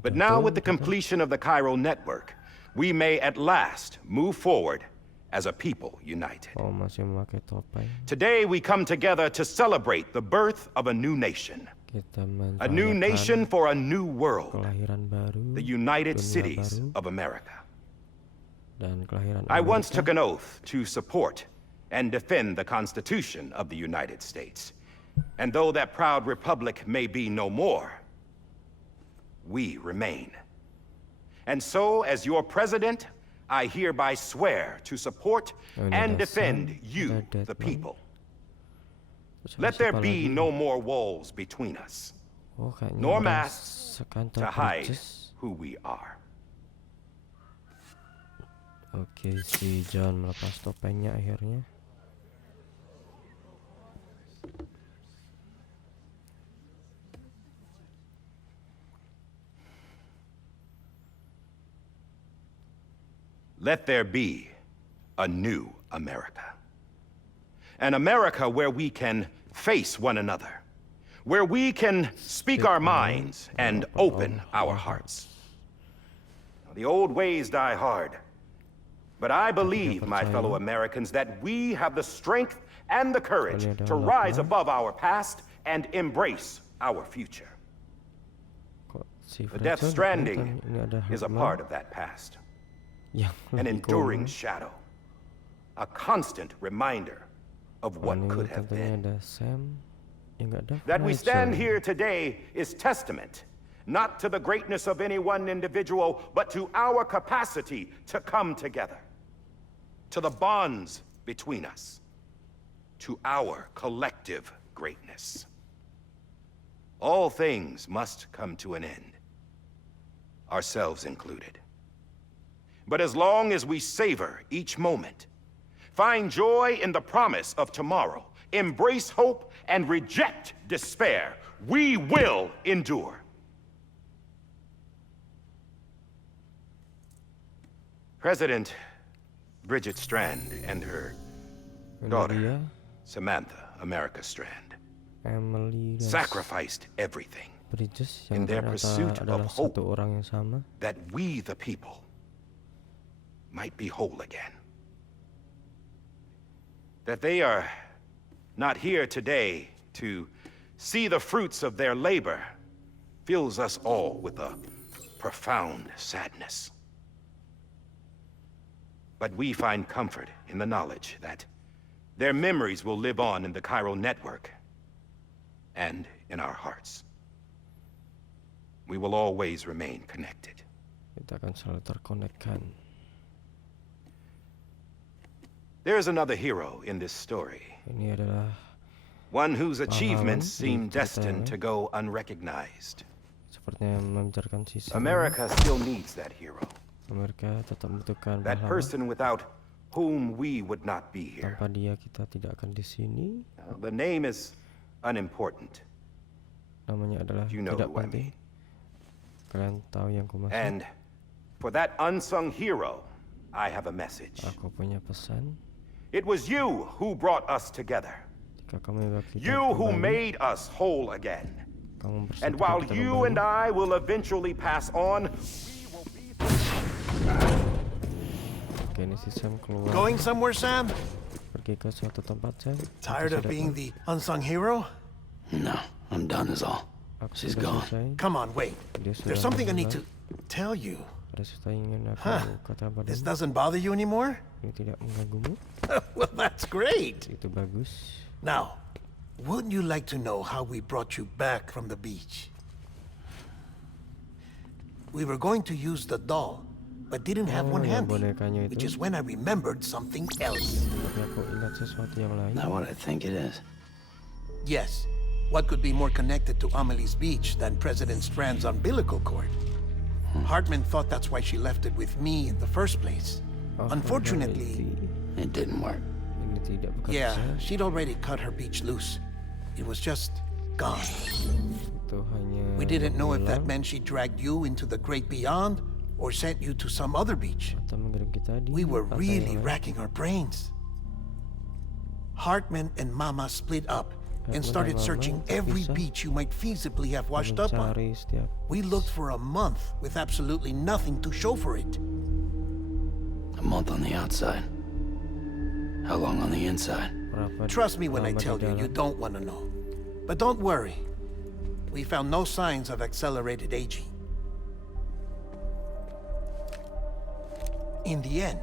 But now with the completion of the chiral network, we may at last move forward as a people united. Oh, masih memakai topeng. Today we come together to celebrate the birth of a new nation. A new nation for a new world. Kelahiran baru, the United dunia Cities baru, of America. Dan kelahiran I once Amerika. took an oath to support and defend the Constitution of the United States. And though that proud republic may be no more, we remain. And so, as your president, I hereby swear to support and defend you, the people. Let there be no more walls between us, nor masks to hide who we are. Oke, si John melepas topengnya akhirnya. Let there be a new America. An America where we can face one another, where we can speak our minds and open our hearts. The old ways die hard, but I believe, my fellow Americans, that we have the strength and the courage to rise above our past and embrace our future. The Death Stranding is a part of that past. An enduring shadow, a constant reminder of what could have been. That we stand here today is testament, not to the greatness of any one individual, but to our capacity to come together, to the bonds between us, to our collective greatness. All things must come to an end, ourselves included. But as long as we savor each moment, find joy in the promise of tomorrow, embrace hope, and reject despair, we will endure. President Bridget Strand and her daughter, Samantha America Strand, sacrificed everything in their pursuit of hope that we, the people, might be whole again. That they are not here today to see the fruits of their labor fills us all with a profound sadness. But we find comfort in the knowledge that their memories will live on in the chiral network and in our hearts. We will always remain connected. Kita akan selalu terkonekkan. There is another hero in this story. Ini adalah one whose achievements seem destined to go unrecognized. Sepertinya membicarakan sisi. America still needs that hero. Amerika tetap membutuhkan that person without whom we would not be here. Tanpa dia kita tidak akan di sini. The name is unimportant. Namanya adalah tidak penting. Kalian tahu yang kumaksud. And for that unsung hero, I have a message. Aku punya pesan. It was you who brought us together. You who made us whole again. And while you and I will eventually pass on, Oke, ini si Sam keluar. Going somewhere, Sam? Pergi ke suatu tempat, Sam. Tired of being the unsung hero? No, I'm done is all. Aku She's sudah gone. selesai. Come on, wait. Dia sudah There's something I need menghilang. to tell you. Ada sesuatu yang ingin aku Huh. katakan This padamu. doesn't bother you anymore? Ini tidak mengganggumu. Well, that's great. Itu bagus. Now, wouldn't you like to know how we brought you back from the beach? We were going to use the doll, but didn't have one yang handy, bonekanya which itu. is when I remembered something else. Tapi aku ingat sesuatu yang lain. Not what I think it is. Yes, what could be more connected to Amelie's beach than President Strand's umbilical cord? Hartman thought that's why she left it with me in the first place. Unfortunately, It didn't work. Ini tidak bekerja. yeah, she'd already cut her beach loose. It was just gone. Itu hanya We didn't know if that menghilang meant she dragged you into the great beyond or sent you to some other beach. atau mengirim kita di We were pantai really yang lain. racking our brains. Hartman and Mama split up and Hartman started dan Mama searching every terpisah. beach you might feasibly have washed up on. Mencari setiap We looked for a month with absolutely nothing to show for it. A month on the outside. How long on the inside? berapa Trust me when I lama di tell you, dalam. you don't want to know. But don't worry. We found no signs of accelerated aging. In the end,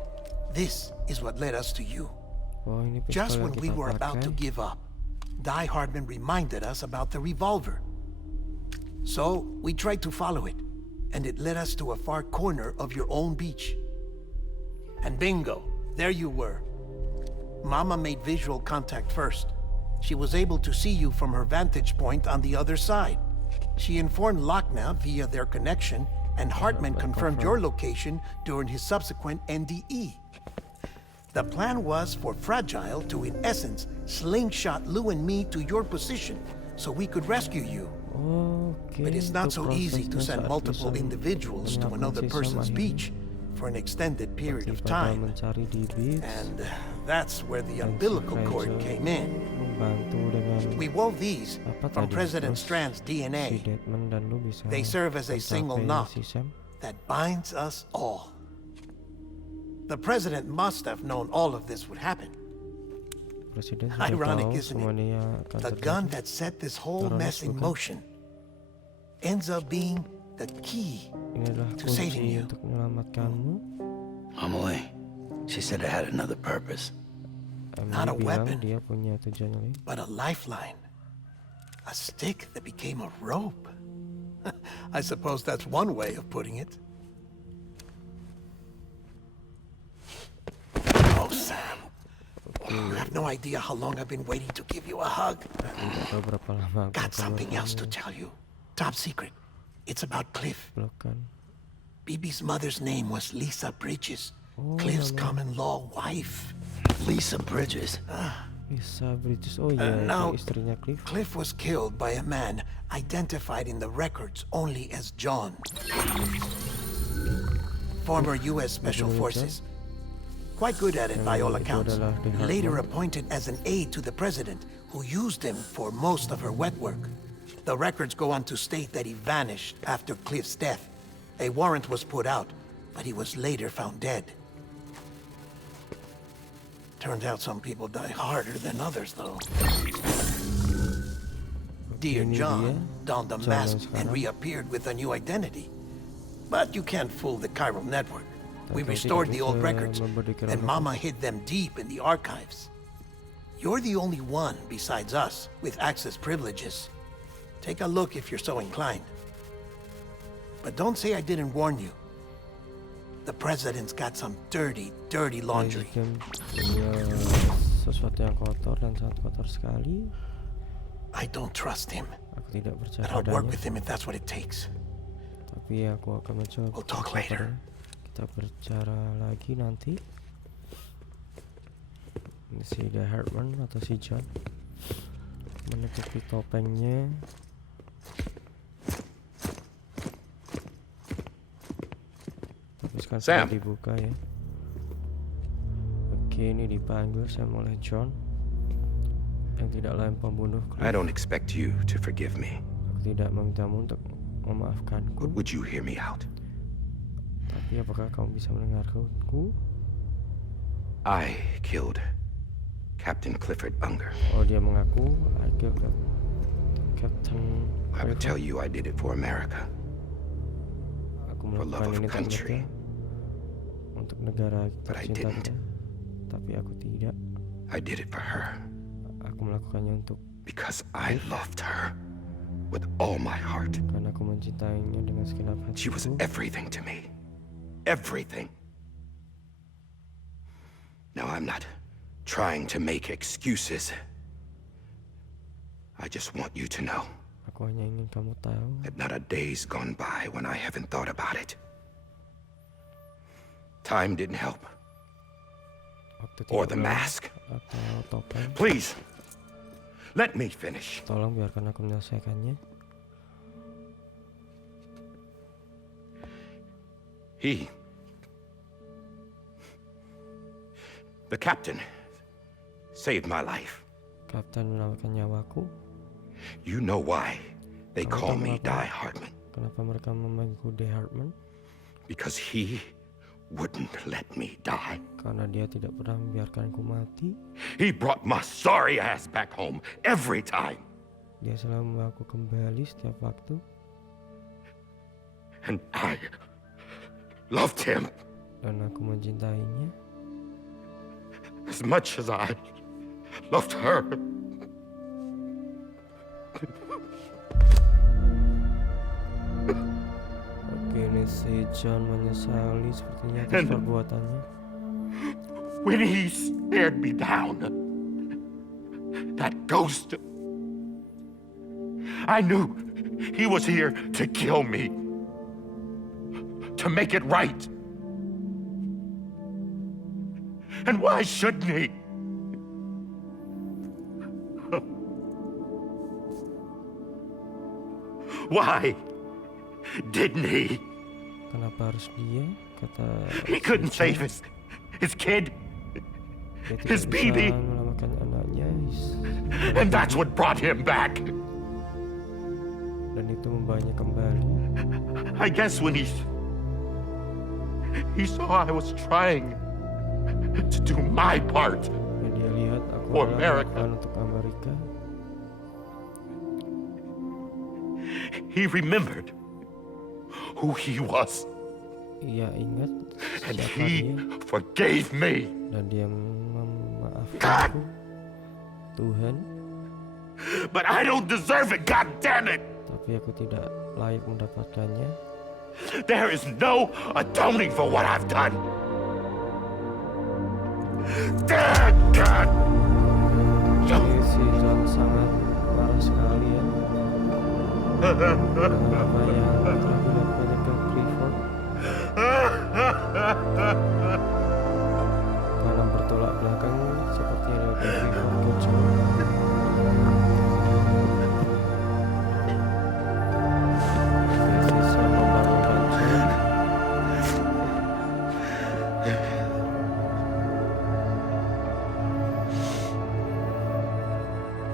this is what led us to you. Oh, ini pistol Just yang when we kita were about to pakai. give up, Die Hardman reminded us about the revolver. So we tried to follow it, and it led us to a far corner of your own beach. And bingo, there you were. Mama made visual contact first. She was able to see you from her vantage point on the other side. She informed Lochna via their connection, and Hartman confirmed your location during his subsequent NDE. The plan was for Fragile to, in essence, slingshot Lou and me to your position so we could rescue you. Oke, But it's not itu so easy to prosesnya send saat multiple bisa individuals to menyiapkan another sistem person's akhirnya. beach for an extended period of Daripada time. mencari di beach And that's where the dan si umbilical cord Fraser came in. membantu dengan We wove these apa from tadi, President terus Strand's si DNA Deadman dan lu bisa They serve as a single mencapai knot. si Sam. that binds us all. The President must have known all of this would happen. Presiden sudah Ironic, tahu isn't it? semuanya akan The terjadi. gun that set this whole Ironis, mess in bukan? motion ends up being the key. Ini adalah to saving kunci you. untuk menyelamatkanmu. Amelie. She said it had another purpose. Not a Emily bilang weapon. dia punya tujuan lain. But a lifeline. A stick that became a rope. I suppose that's one way of putting it. Oh, Sam. You have no idea how long I've been waiting to give you a hug. Tahu berapa lama aku Got akan something else to melakukannya. tell you. Top secret. It's about Cliff. Blokan. Bibi's mother's name was Lisa Bridges. Oh, Cliff's nama- common law wife. Lisa Bridges. Esa Bridges. Oh iya, now- itu istrinya Cliff. Cliff was killed by a man identified in the records only as John. Former U.S. Special Forces. Quite good at it by all Itu accounts. adalah the hard Later one. appointed as an aide to the president, who used him for most of her wet work. The records go on to state that he vanished after Cliff's death. A warrant was put out, but he was later found dead. Turns out some people die harder than others, though. Dear Ini John dia, donned a John yang mask and sekarang. reappeared with a new identity. But you can't fool the chiral network. We Tapi restored tidak the old bisa records, memberi and kira-kira. Mama hid them deep in the archives. You're the only one besides us with access privileges. Take a look if you're so inclined. But don't say I didn't warn you. The president's got some dirty, dirty laundry. Presiden punya sesuatu yang kotor dan sangat kotor sekali. I don't trust him, Aku tidak percaya but I'll work padanya. with him if that's what it takes. Tapi aku akan mencoba. We'll talk later. Kita bicara lagi nanti. Ini si The Hartman atau si John menutupi topengnya. Tapi sekarang Sam. sudah dibuka ya. Oke, ini dipanggil Sam oleh John yang tidak lain pembunuh Cliff. I don't expect you to forgive me, Aku tidak memintamu untuk memaafkanku. but would you hear me out? Tapi apakah kamu bisa mendengarku? I killed Captain Clifford Unger. Oh, dia mengaku I killed Captain. I would tell you I did it for America. Aku For love melakukan of ini country. untuk negara But I tercinta didn't. kita, tapi aku tidak. I did it for her. Aku melakukannya untuk Because I loved her with all my heart. karena aku mencintainya dengan segenap hatiku. She was everything to me. Everything. Now, I'm not trying to make excuses. I just want you to know Aku hanya ingin kamu tahu that not a day's gone by when I haven't thought about it. Time didn't help. waktu Or tidak the pernah mask. atau topeng. Please, let me finish. Tolong biarkan aku menyelesaikannya. The captain, saved my life. Kapten menyelamatkan nyawaku. You know why they Kamu call tahu me kenapa? Die Hardman? Kenapa mereka memanggilku Die Hardman? Because he wouldn't let me die. Karena dia tidak pernah membiarkanku mati. He brought my sorry ass back home every time. Dia selalu membawaku kembali setiap waktu. And I loved him Dan aku mencintainya as much as I loved her. Kini si John menyesali sepertinya atas And- perbuatannya. When he stared me down, that ghost, I knew he was here to kill me, to make it right. And why shouldn't he? Why didn't he? Kenapa harus dia? Kata He si couldn't John. save his kid. Dia tidak his bisa baby. menyelamatkan anaknya. And that's what brought him back. Dan itu membawanya kembali. I guess when he saw I was trying to do my part. Dan dia lihat aku For adalah America. melakukan untuk Amerika. He remembered who he was. Ia ingat And siapa he dia. forgave me. Dan dia memaafkanku. Tuhan. But I don't deserve it, god damn it! Tapi aku tidak layak mendapatkannya. There is no atoning for what I've done. God! Ini si John sangat marah sekali ya. Dengan apa yang telah dilakukannya ke Clifford. Karena bertolak belakang seperti yang dilakukan Clifford ke John. Sisa membangunkan John.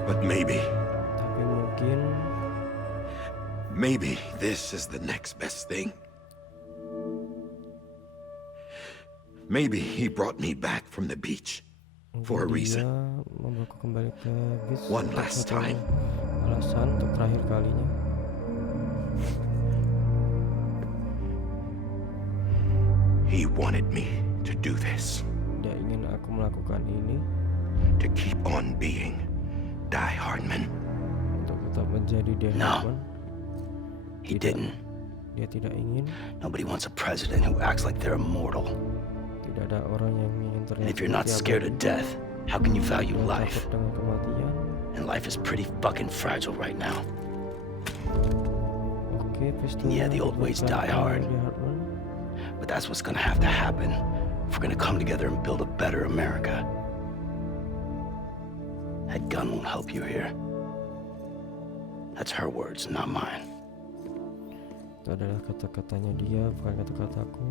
But maybe Tapi mungkin this is the next best thing. Maybe he brought me back from the beach for a dia reason. membawaku kembali ke beach One untuk last satu time. alasan untuk terakhir kalinya. He wanted me to do this, Dia ingin aku melakukan ini to keep on being Die Hardman. untuk tetap menjadi Die No. Hardman. He Tidak. didn't. Dia tidak ingin. Nobody wants a president who acts like they're immortal. Tidak ada orang yang ingin And terlihat if you're not seperti scared of abadi. death, how can you value Dia life? takut dengan kematian. And life is pretty fucking fragile right now. Oke, pistol. Yeah, the old ways die hard. But that's what's gonna have to happen if we're gonna come together and build a better America. That gun won't help you here. That's her words, not mine. Itu adalah kata-katanya dia, bukan kata-kataku.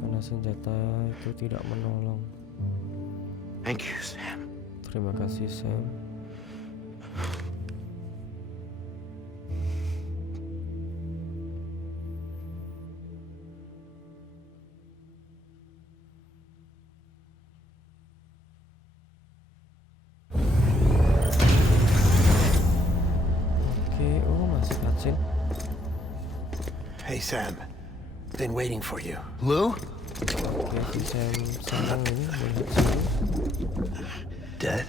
Karena senjata itu tidak menolong. Thank you, Sam. Terima kasih, Sam. cutscene. Hey, Sam. Been waiting for you. Lou? Oke, si Sam sekarang ini melihat sini. Dead?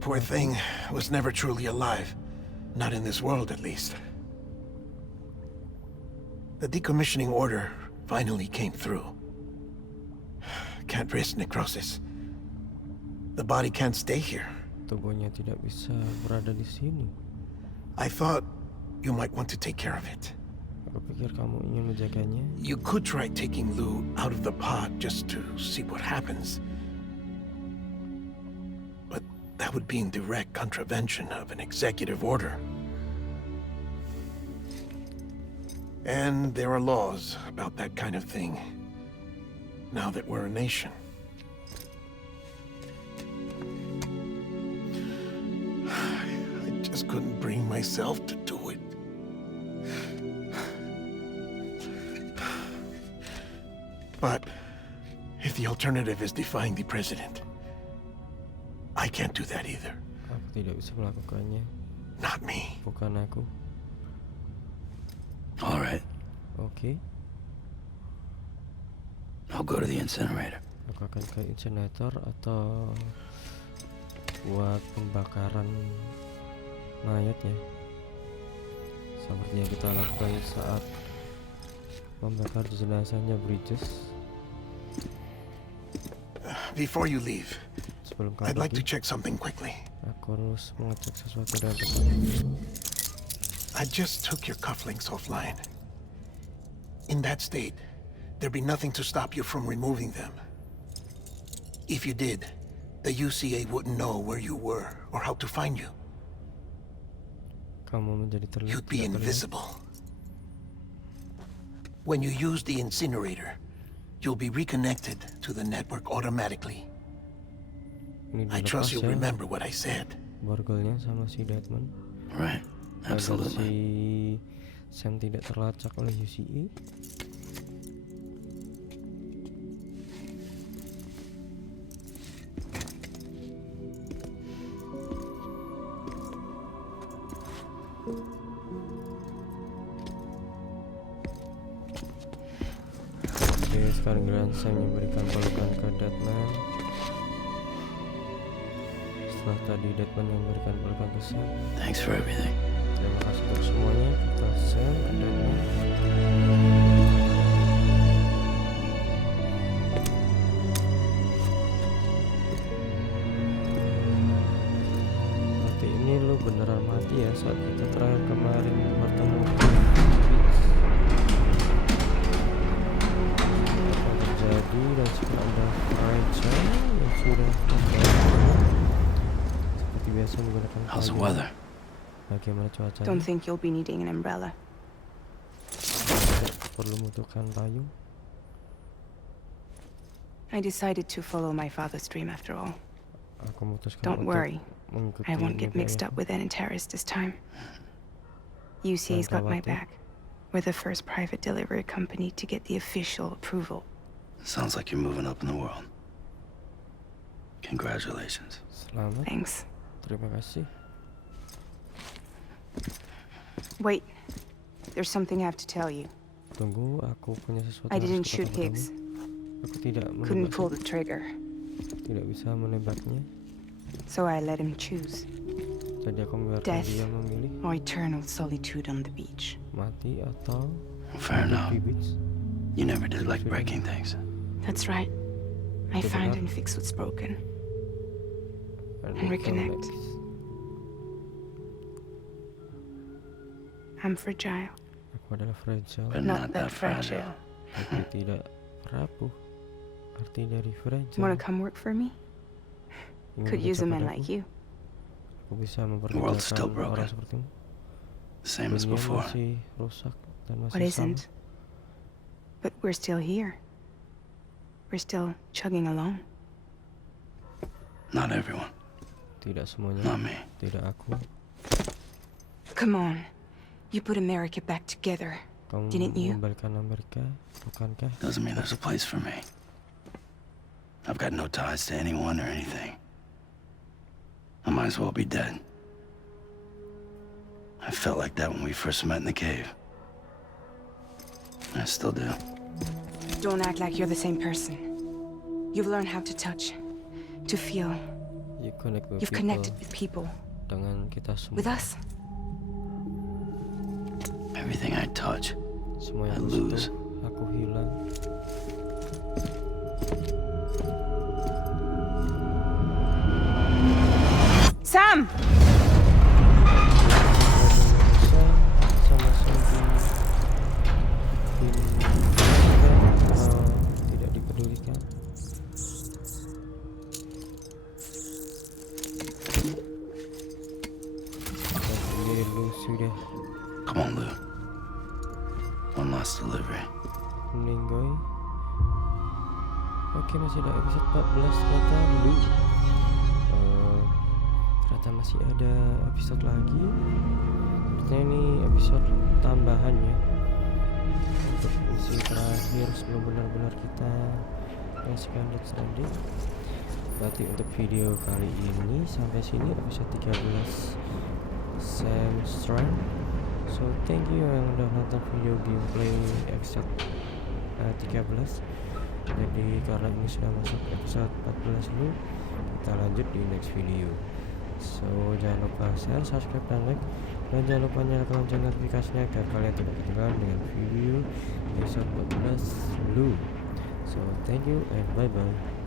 Poor thing was never truly alive. Not in this world, at least. The decommissioning order finally came through. Can't risk necrosis. The body can't stay here. Tubuhnya tidak bisa berada di sini. I thought you might want to take care of it. Aku pikir kamu ingin menjaganya. You could try taking Lou out of the pod just to see what happens. But that would be in direct contravention of an executive order. And there are laws about that kind of thing, now that we're a nation. I just couldn't bring myself to do it. But if the alternative is defying the president, I can't do that either. Aku tidak bisa melakukannya. Not me. Bukan aku. All right. Oke. I'll go to the incinerator. Aku akan ke incinerator atau buat pembakaran mayat ya. Seperti yang kita lakukan saat membakar jenazahnya Bridges. Before you leave, Sebelum kamu I'd like to pergi, check something quickly. aku harus mengecek sesuatu dengan cepat. I just took your cufflinks offline. In that state, there'd be nothing to stop you from removing them. If you did, the UCA wouldn't know where you were or how to find you. Kamu menjadi You'd be terlihat. invisible. When you use the incinerator, you'll be reconnected to the network automatically. Ini I dilepas trust you'll ya, remember what I said. borgolnya sama si Deadman. Right. Agar Absolutely. si Sam tidak terlacak oleh UCA. Oke, sekarang giliran Sam memberikan pelukan ke Deadman. Setelah tadi Deadman memberikan pelukan ke Sam. Thanks for everything. Terima kasih untuk semuanya. Kita Sam dan berarti ini lu beneran mati ya saat kita terakhir kemarin bertemu. Apa terjadi dan jika ada fragile yang sudah membantu seperti biasa menggunakan How's the payung. weather? Bagaimana cuacanya? Don't think you'll be needing an umbrella. Perlu membutuhkan payung. I decided to follow my father's dream after all. Aku memutuskan Don't untuk worry. mengikuti I won't get mimpi mixed up ayahku. with any terrorists this time. UCA's got my back. We're the first private delivery company to get the official approval. Sounds like you're moving up in the world. Congratulations. Selamat. Thanks. Terima kasih. Wait. There's something I have to tell you. Tunggu, aku punya sesuatu. I yang didn't harus shoot kukatakan Higgs. kamu. Aku tidak Couldn't pull menembak, the trigger. tidak bisa menembaknya. So I let him choose. Jadi aku membiarkan Death. dia memilih Or eternal solitude on the beach. mati atau Fair enough. di beach. You never did like breaking things. That's right. I Itu find benar. and fix what's broken. And reconnect. reconnect. I'm fragile. Aku adalah fragile, But Not that fragile. tapi tidak rapuh. Arti dari fragile. Wanna come work for me? Ingin Could use a bekerja man padaku. like you. Aku bisa world's still memperkerjakan orang broken. sepertimu. Same as Dunia before. masih rusak dan masih What sama. isn't? But we're still here. We're still chugging along. Not everyone. Tidak semuanya. Not me. Tidak aku. Come on. You put America back together. Kamu Didn't you? mengembalikan Amerika, bukankah? Doesn't mean there's a place for me. I've got no ties to anyone or anything. I might as well be dead. I felt like that when we first met in the cave. I still do. Don't act like you're the same person. You've learned how to touch, to feel. You've connected with people. Dengan kita semua. With us. Everything I touch, Semua I yang lose. aku hilang. Sam! Tidak dipedulikan. Ini lu sudah Come on, Lou. One last delivery. meninggoy. Oke, masih ada episode 14 ternyata lu. Ternyata masih ada episode lagi. Ternyata ini episode tambahan ya. Untuk misi terakhir sebelum benar-benar kita menyaksikan Death Stranding. Berarti untuk video kali ini sampai sini episode 13 Strand. So thank you yang udah nonton video gameplay episode 13. Jadi karena ini sudah masuk episode 14 dulu, kita lanjut di next video. So jangan lupa share, subscribe, dan like, dan jangan lupa nyalakan lonceng notifikasinya agar kalian tidak ketinggalan dengan video episode 14 dulu. So thank you and bye bye.